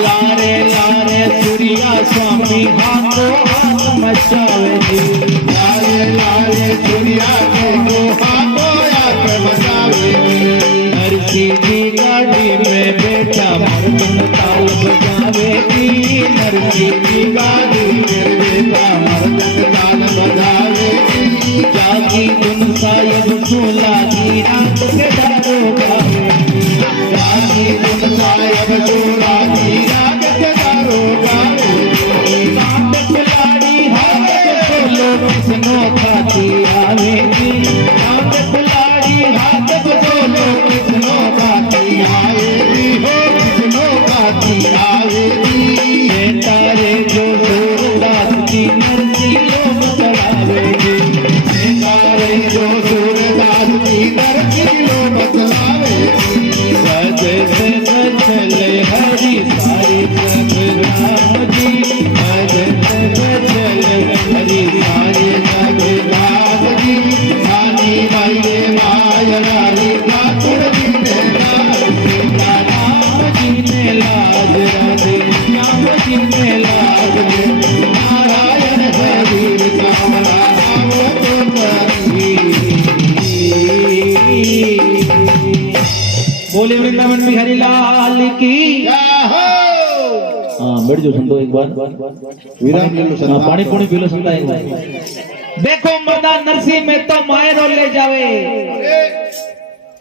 लारे लारे सूर्या स्वामी हाथों हाथ मचावे जी लाले लाले सूर्या के को हाथों हाथ बजावे नरसी जी गाड़ी में बैठा मर्दन ताल बजावे जी नरसी जी गाड़ी में बेटा मर्दन ताल बजावे जागी धुन साहिब सुला की रात के दारो गावे जागी धुन साहिब सुला की रात के दारो गावे कांड कुलाड़ी हाथ बोलो किसनो खाती आवे जी कांड कुलाड़ी हाथ बोलो किसनो खाती आए री हो किसनो गाती आवे री तारे जो सूरदास जी नरसी लोग चढ़ावे जी तारे जो सूरदास की नरसी लो बतलावे सज से चले हरि सारी सब राम जी सज से चले हरि सारे जग राम जी रानी माये मायरा री ठाकुर जी ने राम जी ने लाज राधे श्याम जी ने लाज नारायण हरि राम राम तो करी बोले वृंदावन बिहारी लाल की हाँ बैठ जाओ संतो एक बार विराम ले लो हाँ, पानी पुणी पी लो संता एक बार देखो मर्दा नरसी में तो मायरो ले जावे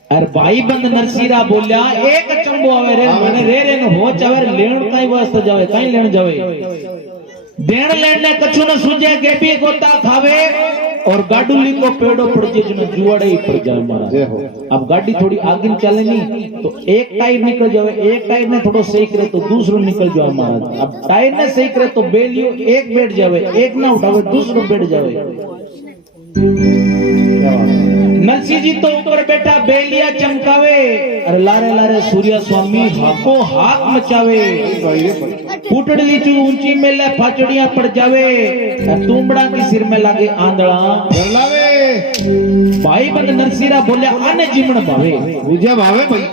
अरे भाई बंद नरसीरा बोलिया एक चंबो आवे रे मैंने रे न हो चावे लेण काई वास्ते जावे काई लेण जावे देण लेण ने कछु न सुजे गेबी गोता खावे और गाडुली को पेड़ो पड़ जे जने जुआड़े ही पड़ जाए महाराज जय हो अब गाड़ी थोड़ी आगे चले नहीं तो एक टायर निकल जावे एक टायर ने थोड़ा सही करे तो दूसरो निकल जावे महाराज अब टायर ने सही करे तो बेलियो एक बैठ जावे एक ना उठावे दूसरो बैठ जावे नरसी जी तो ऊपर बैठा बेलिया चमकावे और लारे लारे सूर्या स्वामी हाको हाथ मचावे फूटड़ी चू ऊंची मेले फाचड़ियां पड़ जावे तुमड़ा की सिर में लागे आंधड़ा लावे भाई बंद नरसीरा बोले आने जीवन भावे विजय भावे भाई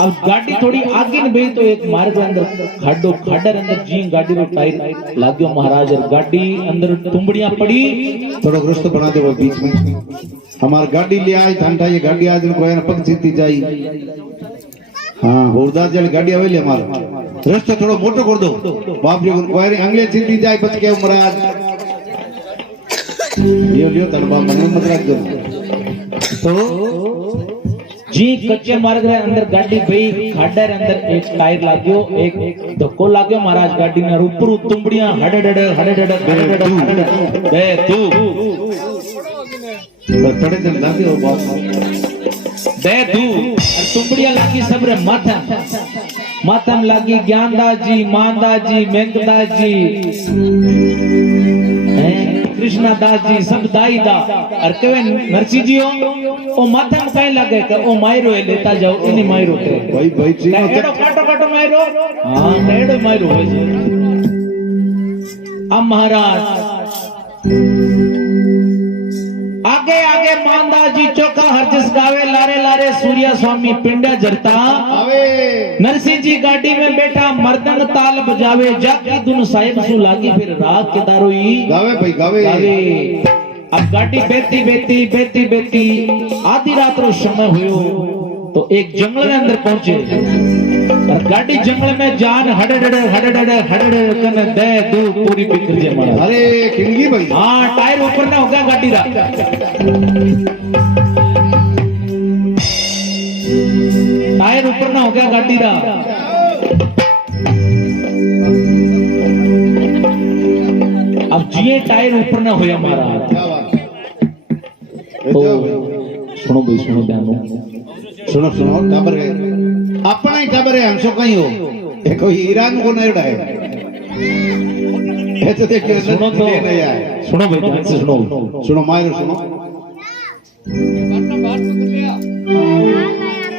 अब गाड़ी थोड़ी आगे न गई तो एक मार्ग अंदर खाडो खाडर अंदर जी गाड़ी रो टायर लाग्यो महाराज और गाड़ी अंदर तुमड़ियां पड़ी थोड़ा ग्रस्त बना दे वो बीच में हमारी गाड़ी ले आई ठंडा ये गाड़ी आज को है पग सीधी जाई हाँ होरदास जल गाड़ी आवेली हमारा रास्ता थोड़ा मोटो कर दो बाप जी को है अंगले सीधी जाए बच के महाराज लियो तनबा मन मत रख दो तो जी कच्चे मार्ग रे अंदर गाड़ी गई खाडर अंदर एक टायर लाग्यो एक धक्को लाग्यो महाराज गाड़ी ने ऊपर तुमड़ियां हडडड हडडड हडडड बे तू तड़े दिन लागे हो बाप बे तू तुमड़ियां लागी सब रे माथम लागी ज्ञानदास जी मानदास जी मेंगदास जी कृष्णदास जी सब दाई दा और कहे नरसी जी ओ माथा में कहीं लगे के ओ मायरो है लेता जाओ इनी मायरो के भाई भाई जी एडो काटो मायरो हां एडो मायरो है जी अब महाराज आगे आगे मानदास जी चौका हरजस गावे लारे लारे सूर्या स्वामी पिंडा जरता आवे नरसिंह जी गाड़ी में बैठा मर्दन ताल बजावे जाकी धुन साहिब सु लागी फिर राग के दारोई गावे भाई गावे अब गाड़ी बेती बेती बेती बेती आधी रात रो समय हुयो तो एक जंगल में अंदर पहुंचे और गाड़ी जंगल में जान हडडड कने दे दू पूरी बिखर जे मारा अरे खिलगी भाई हां टायर ऊपर ना हो गया गाड़ी रा टायर ऊपर ना हो गया गाड़ी रा अब जिए टायर ऊपर ना होया मारा क्या बात तो सुनो भाई सुनो ध्यान सुनो सुनो टबर है अपना ही टबर है हमसो कहीं हो ये कोई ईरान को नहीं उड़ा है तो देखिए सुनो तो नहीं आए सुनो भाई ध्यान से सुनो सुनो मायरो सुनो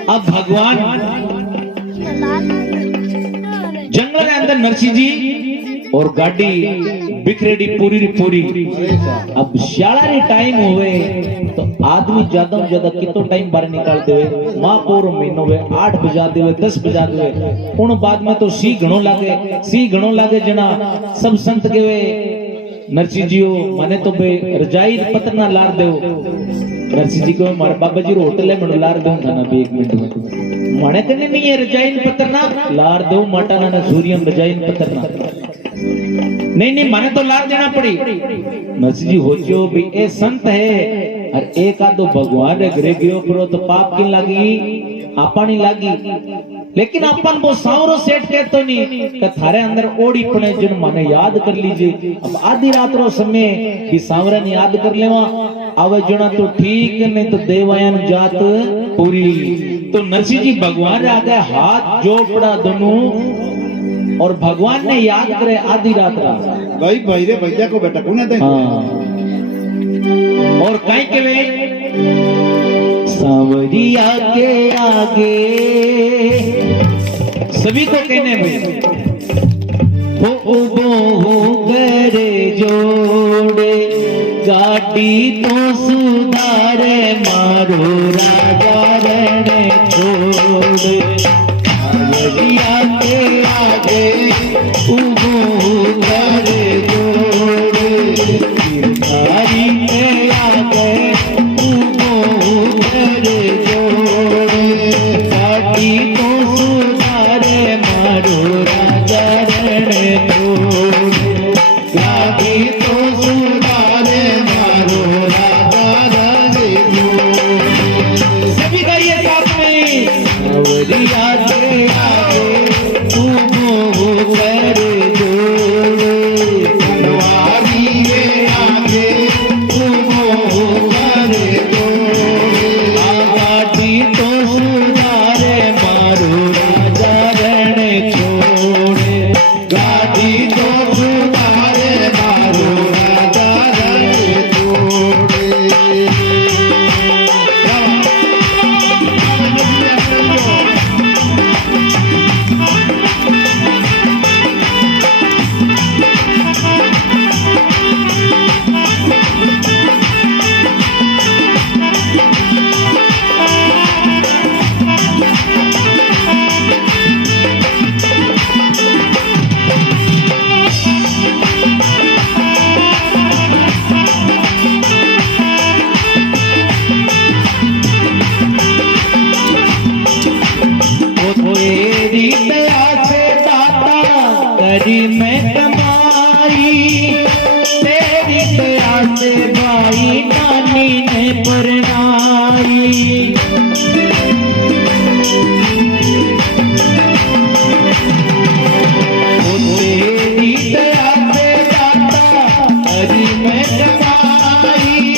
अब भगवान जंगल के अंदर नरसिंह जी और गाड़ी बिखरेडी पूरी अब श्याला रे टाइम हुए तो आदमी ज्यादा से ज्यादा कितो टाइम बाहर निकाल दे महापौर महीनो वे 8 बजा दे 10 बजा दे उन बाद में तो सी घणो लागे जना सब संत के वे नरसिंह जी माने तो बे रजाई पत्र ना लार दो नरसिंह जी को मारे बाबा जी होटल है मैं लार दूंगा ना 1 मिनट में माने कने नहीं है रजाई पत्र ना लार दो माटा ना सूर्यम रजाई पत्र ना नहीं माने तो लार देना पड़ी नरसिंह जी होचो भी ए संत है और एक आधो भगवान रे घरे गयो परो तो पाप की लागी आपानी लागी लेकिन अपन वो सावरो सेठ कहतो नहीं कि थारे अंदर ओड़ी पड़े जिन माने याद कर लीजिए अब आधी रात रो समय कि सावरा ने याद कर लेवा आवे जना तो ठीक नहीं तो देवायन जात पूरी तो नरसिंह जी भगवान रे आगे हाथ जोड़ पड़ा दोनों और भगवान ने याद करे आधी रात भाई रे भैया को बेटा कौन है और कहीं के वे सांवरिया के आगे सभी को कहने में हो करे जोड़े गाड़ी तो सुधारे मारो राजा रण छोड़े सांवरिया के आगे करे जोड़े गिरधारी के आगे करे जोड़े गाड़ी तो सुधारे मारो राजा रण छोड़े गाड़ी तो सुधारे मारो राजा रण छोड़े सभी का ये साथ में सांवरिया के आगे करे जोड़े बनवारी के आगे करे जोड़े गाड़ी तो सुधारे मारो राजा रण छोड़े गाड़ी तो सुधारे मारो राजा रण छोड़े तेरी दया से दाता करी मैं कमाई तेरी दया से भाई नानी ने परनाई तेरी दया से दाता करी मैं कमाई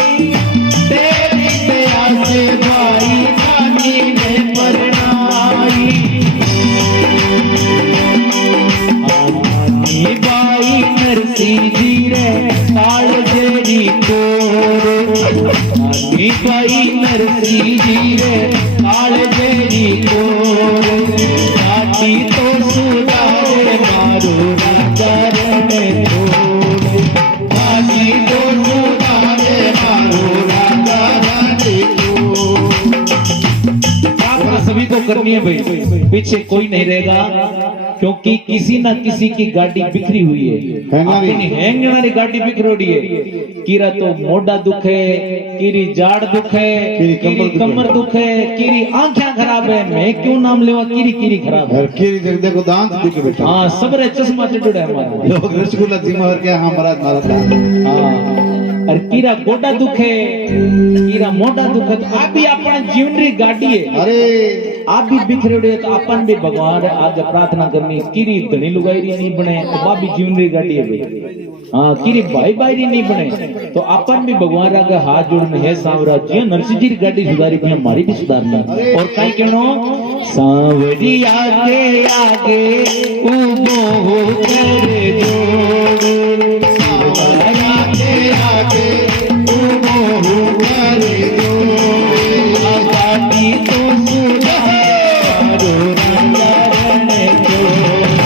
तेरी दया से भाई नानी ने परनाई बाई नरसिंह जी रे काल जेरी कोरे बाई नरसिंह जी रे काल जेरी कोरे काटी तो सुधारे मारो राजा रण छोड़े काटी तो सुधारे मारो राजा रण छोड़े सभी को करनी है भाई पीछे कोई नहीं रहेगा क्योंकि किसी ना किसी की गाड़ी बिखरी हुई है अपनी हैंगनारी गाड़ी बिखरोड़ी है कीरा तो मोटा दुख है कीरी जाड़ दुख है कीरी कमर दुख है कीरी आंखें खराब है मैं क्यों नाम लेवा कीरी खराब है कीरी देखो दांत दिखे बेटा हाँ सब रे चश्मा चढ़ा है हमारा लोग रसगुल्ला जिम्मा के हां महाराज मारा हाँ और कीरा गोडा दुख है कीरा मोटा दुख है तो आप भी अपना जीवन री गाड़ी है अरे आप भी बिखरे हुए तो अपन भी भगवान आज प्रार्थना करनी कीरी धनी लुगाई नहीं बने तो बाप भी जीवन री गाड़ी है भाई हाँ कीरी भाई भाई नहीं बने तो अपन भी भगवान आगे हाथ जोड़ने है सांवरा जी नरसिंह जी की गाड़ी सुधारी भी हमारी भी सुधारना और कहीं कहनो सांवरिया के आगे उबो करे जोड़ सांवरिया के आगे उबो करे जोड़ गाड़ी तो सुधारो राजा रण छोड़े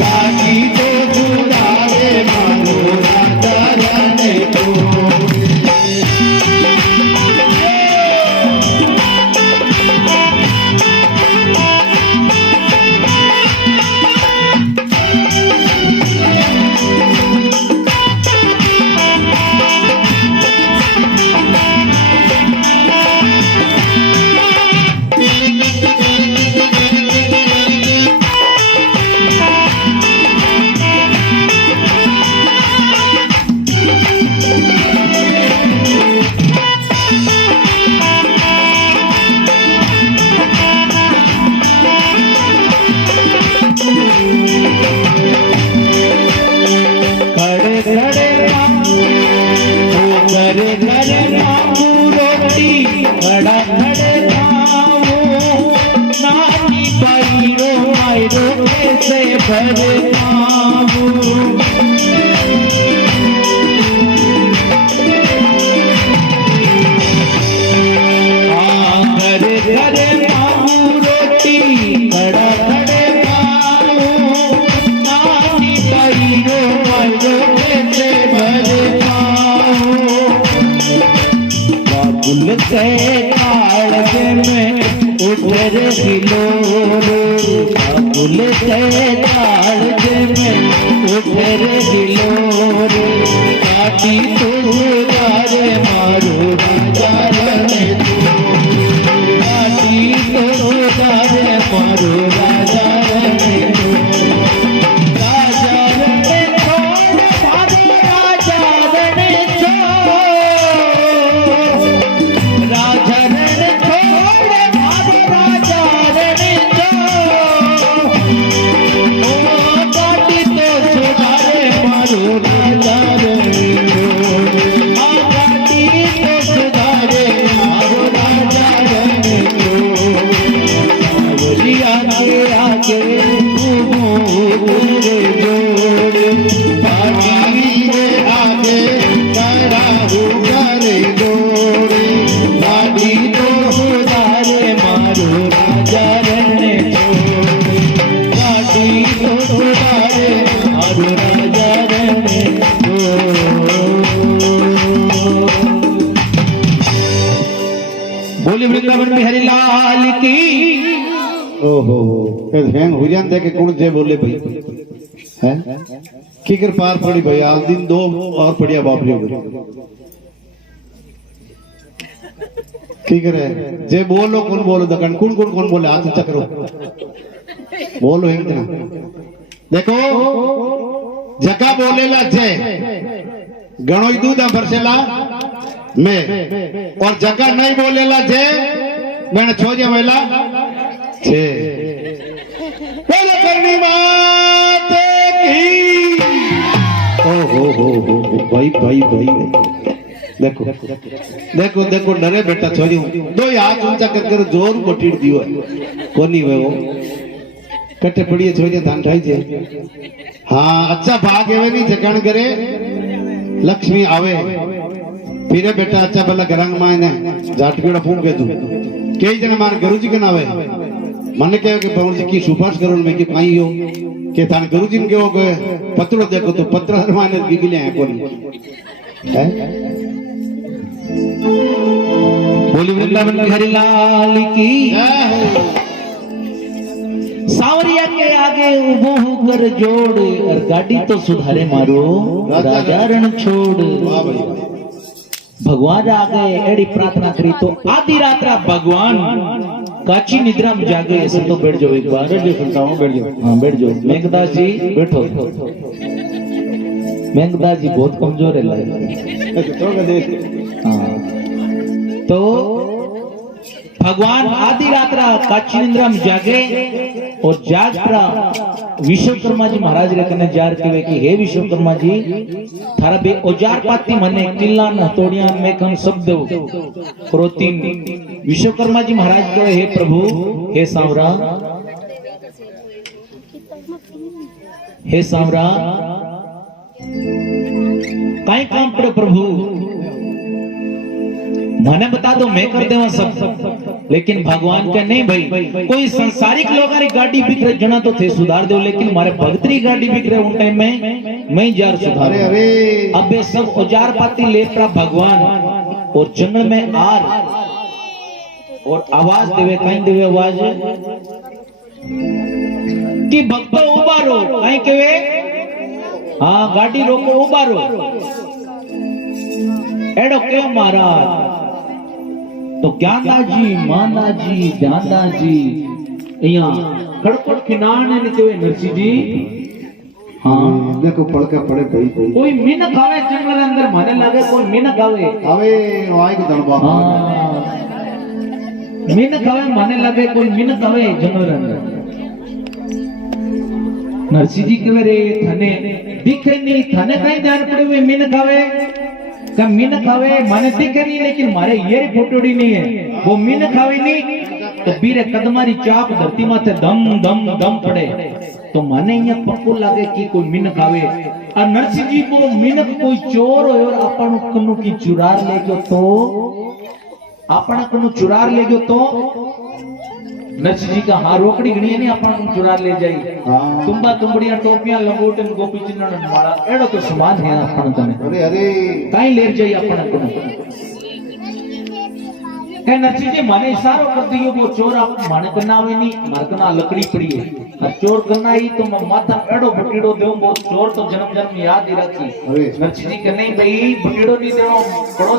गाड़ी तो सुधारे मारो राजा रण छोड़े खड़े खड़े करे करे मांगू रोटी खड़ा खड़े खाऊं नानी पैरो आयरो कैसे भर खाऊं घरे घरे मांगू रोटी खड़ा खड़े खाऊं नानी पैरो आयरो कैसे भर बाबुल से काढ़ में उठर हिलोरे बाबुल से काढ़ में उठर हिलोरे काटी तू तारे मारो राजा रणे तू काटी तू तारे मारो राजा रणे तू राजा रणे छोड़ मारो राजा रणे छोड़ राजा रण छोड़ मारो राजा रण छोड़ ओ काटी तो सुधारे मारो राजा रण छोड़ आ काटी तो सुधारे मारो राजा रण छोड़ बोली आगे आगे तेरे जोड़ काटी के आगे कराहू करे जोड़े लाडी तो सुधारे मारो राजा रण छोड़े लाडी तो सुधारे मारो राजा रण बोली वृंदावन बिहारी लाल की ओहो फिर हैंग हो जाते कि कौन जे बोले भाई हैं की कर पार पड़ी भाई आज दिन दो और पड़िया बाप रे की करे जे बोलो कौन बोलो दकन कौन कौन कौन बोले हाथ ऊंचा करो बोलो हिंद ना देखो जका बोलेला जय गणो दूध बरसेला में और जका नहीं बोलेला जय मैंने छोजे वेला छे बोलो करनी बात की ओ हो भाई भाई भाई देखो देखो देखो डरे बेटा छोरी दो हाथ ऊंचा कर जोर कोटीड़ दियो है कोनी वे वो कटे पड़ी छोरी धान ठाई जे हाँ अच्छा भाग एवे नहीं जगण करे लक्ष्मी आवे फिरे बेटा अच्छा भला गरंग मायने जाटपीड़ा फूंक के तू कई जने मार गुरुजी के नावे मन कहे कि प्रभु जी की सुपारिश करो मैं कि पाई हो के थान गुरुजी ने केवो गए पत्रो देखो तो पत्र माने गिगले हैं कोनी है बोली वृंदावन बिहारी लाल की सावरिया के आगे उभो होकर जोड़ और गाड़ी तो सुधारे मारो राजा रण छोड़ भगवान आ गए एड़ी प्रार्थना करी तो आधी रात भगवान काची निद्रा में जागे ऐसे तो बैठ जाओ एक बार बैठ जाओ हाँ बैठ जाओ मेघदास जी बैठो मेघदास जी बहुत कमजोर है हाँ तो भगवान आधी रात काची निद्रा में जागे और जाग विश्वकर्मा जी महाराज रे कने जार केवे कि हे विश्वकर्मा जी थारा बे औजार पाती मने किल्ला न हथौड़िया में कम शब्द प्रोतीन विश्वकर्मा जी महाराज कहे हे प्रभु हे सांवरा काई काम पड़े प्रभु मने बता दो मैं कर देवा सब लेकिन भगवान के नहीं भाई कोई संसारिक लोगारी गाड़ी बिक रहे जना तो थे सुधार दो लेकिन हमारे भक्तरी गाड़ी बिक रहे उन टाइम में मैं जार सुधार अब ये सब औजार पाती ले पड़ा भगवान और जंगल में आर और आवाज देवे कहीं देवे आवाज कि भक्तो उबारो कहीं केवे हाँ गाड़ी रोको उबारो एडो क्यों महाराज तो ज्ञानदा जी मांदा जी ज्ञानदा जी यहाँ खड़खड़ खिनाने ने केवे नरसी जी हाँ देखो पढ़ के पड़े भाई कोई मीन खावे जंगल अंदर माने लगे कोई मीन खावे आवे वाई को दरबार मीन खावे माने लगे कोई मीन खावे जंगल अंदर नरसिंह जी कहे रे थने दिखे नहीं, थने कहीं ध्यान पड़े हुए मीन खावे का मीन खावे माने दिखे नहीं, लेकिन मारे ये फोटोड़ी नहीं है, वो मीन खावे नहीं तो बीरे कदमारी चाप धरती माथे दम दम दम पड़े तो माने यहाँ पक्को लागे कि कोई मीन खावे। और नरसिंह जी को मीनक कोई चोर हो और अपन कनु की चुरार ले गयो तो अपना कनु चुरार ले गयो तो नरसिंह जी का हाँ रोकड़ी गणी नहीं अपन कनु चुरार ले जाई। तुम्बा तुम्बड़िया टोपियां लंगोटन गोपी चिन्हन माला एड़ो तो समान है अपन तने अरे अरे काई ले जाई अपन कनु कह नरसिंह जी माने इशारो कर दियो वो चोर आप माने करना आवे नहीं, मार करना लकड़ी पड़ी है और चोर करना ही तो माथा एड़ो बटीड़ो देऊ, वो चोर तो जन्म जन्म याद ही रखी। नरसिंह जी के नहीं भाई बटीड़ो नहीं देनो पड़ोस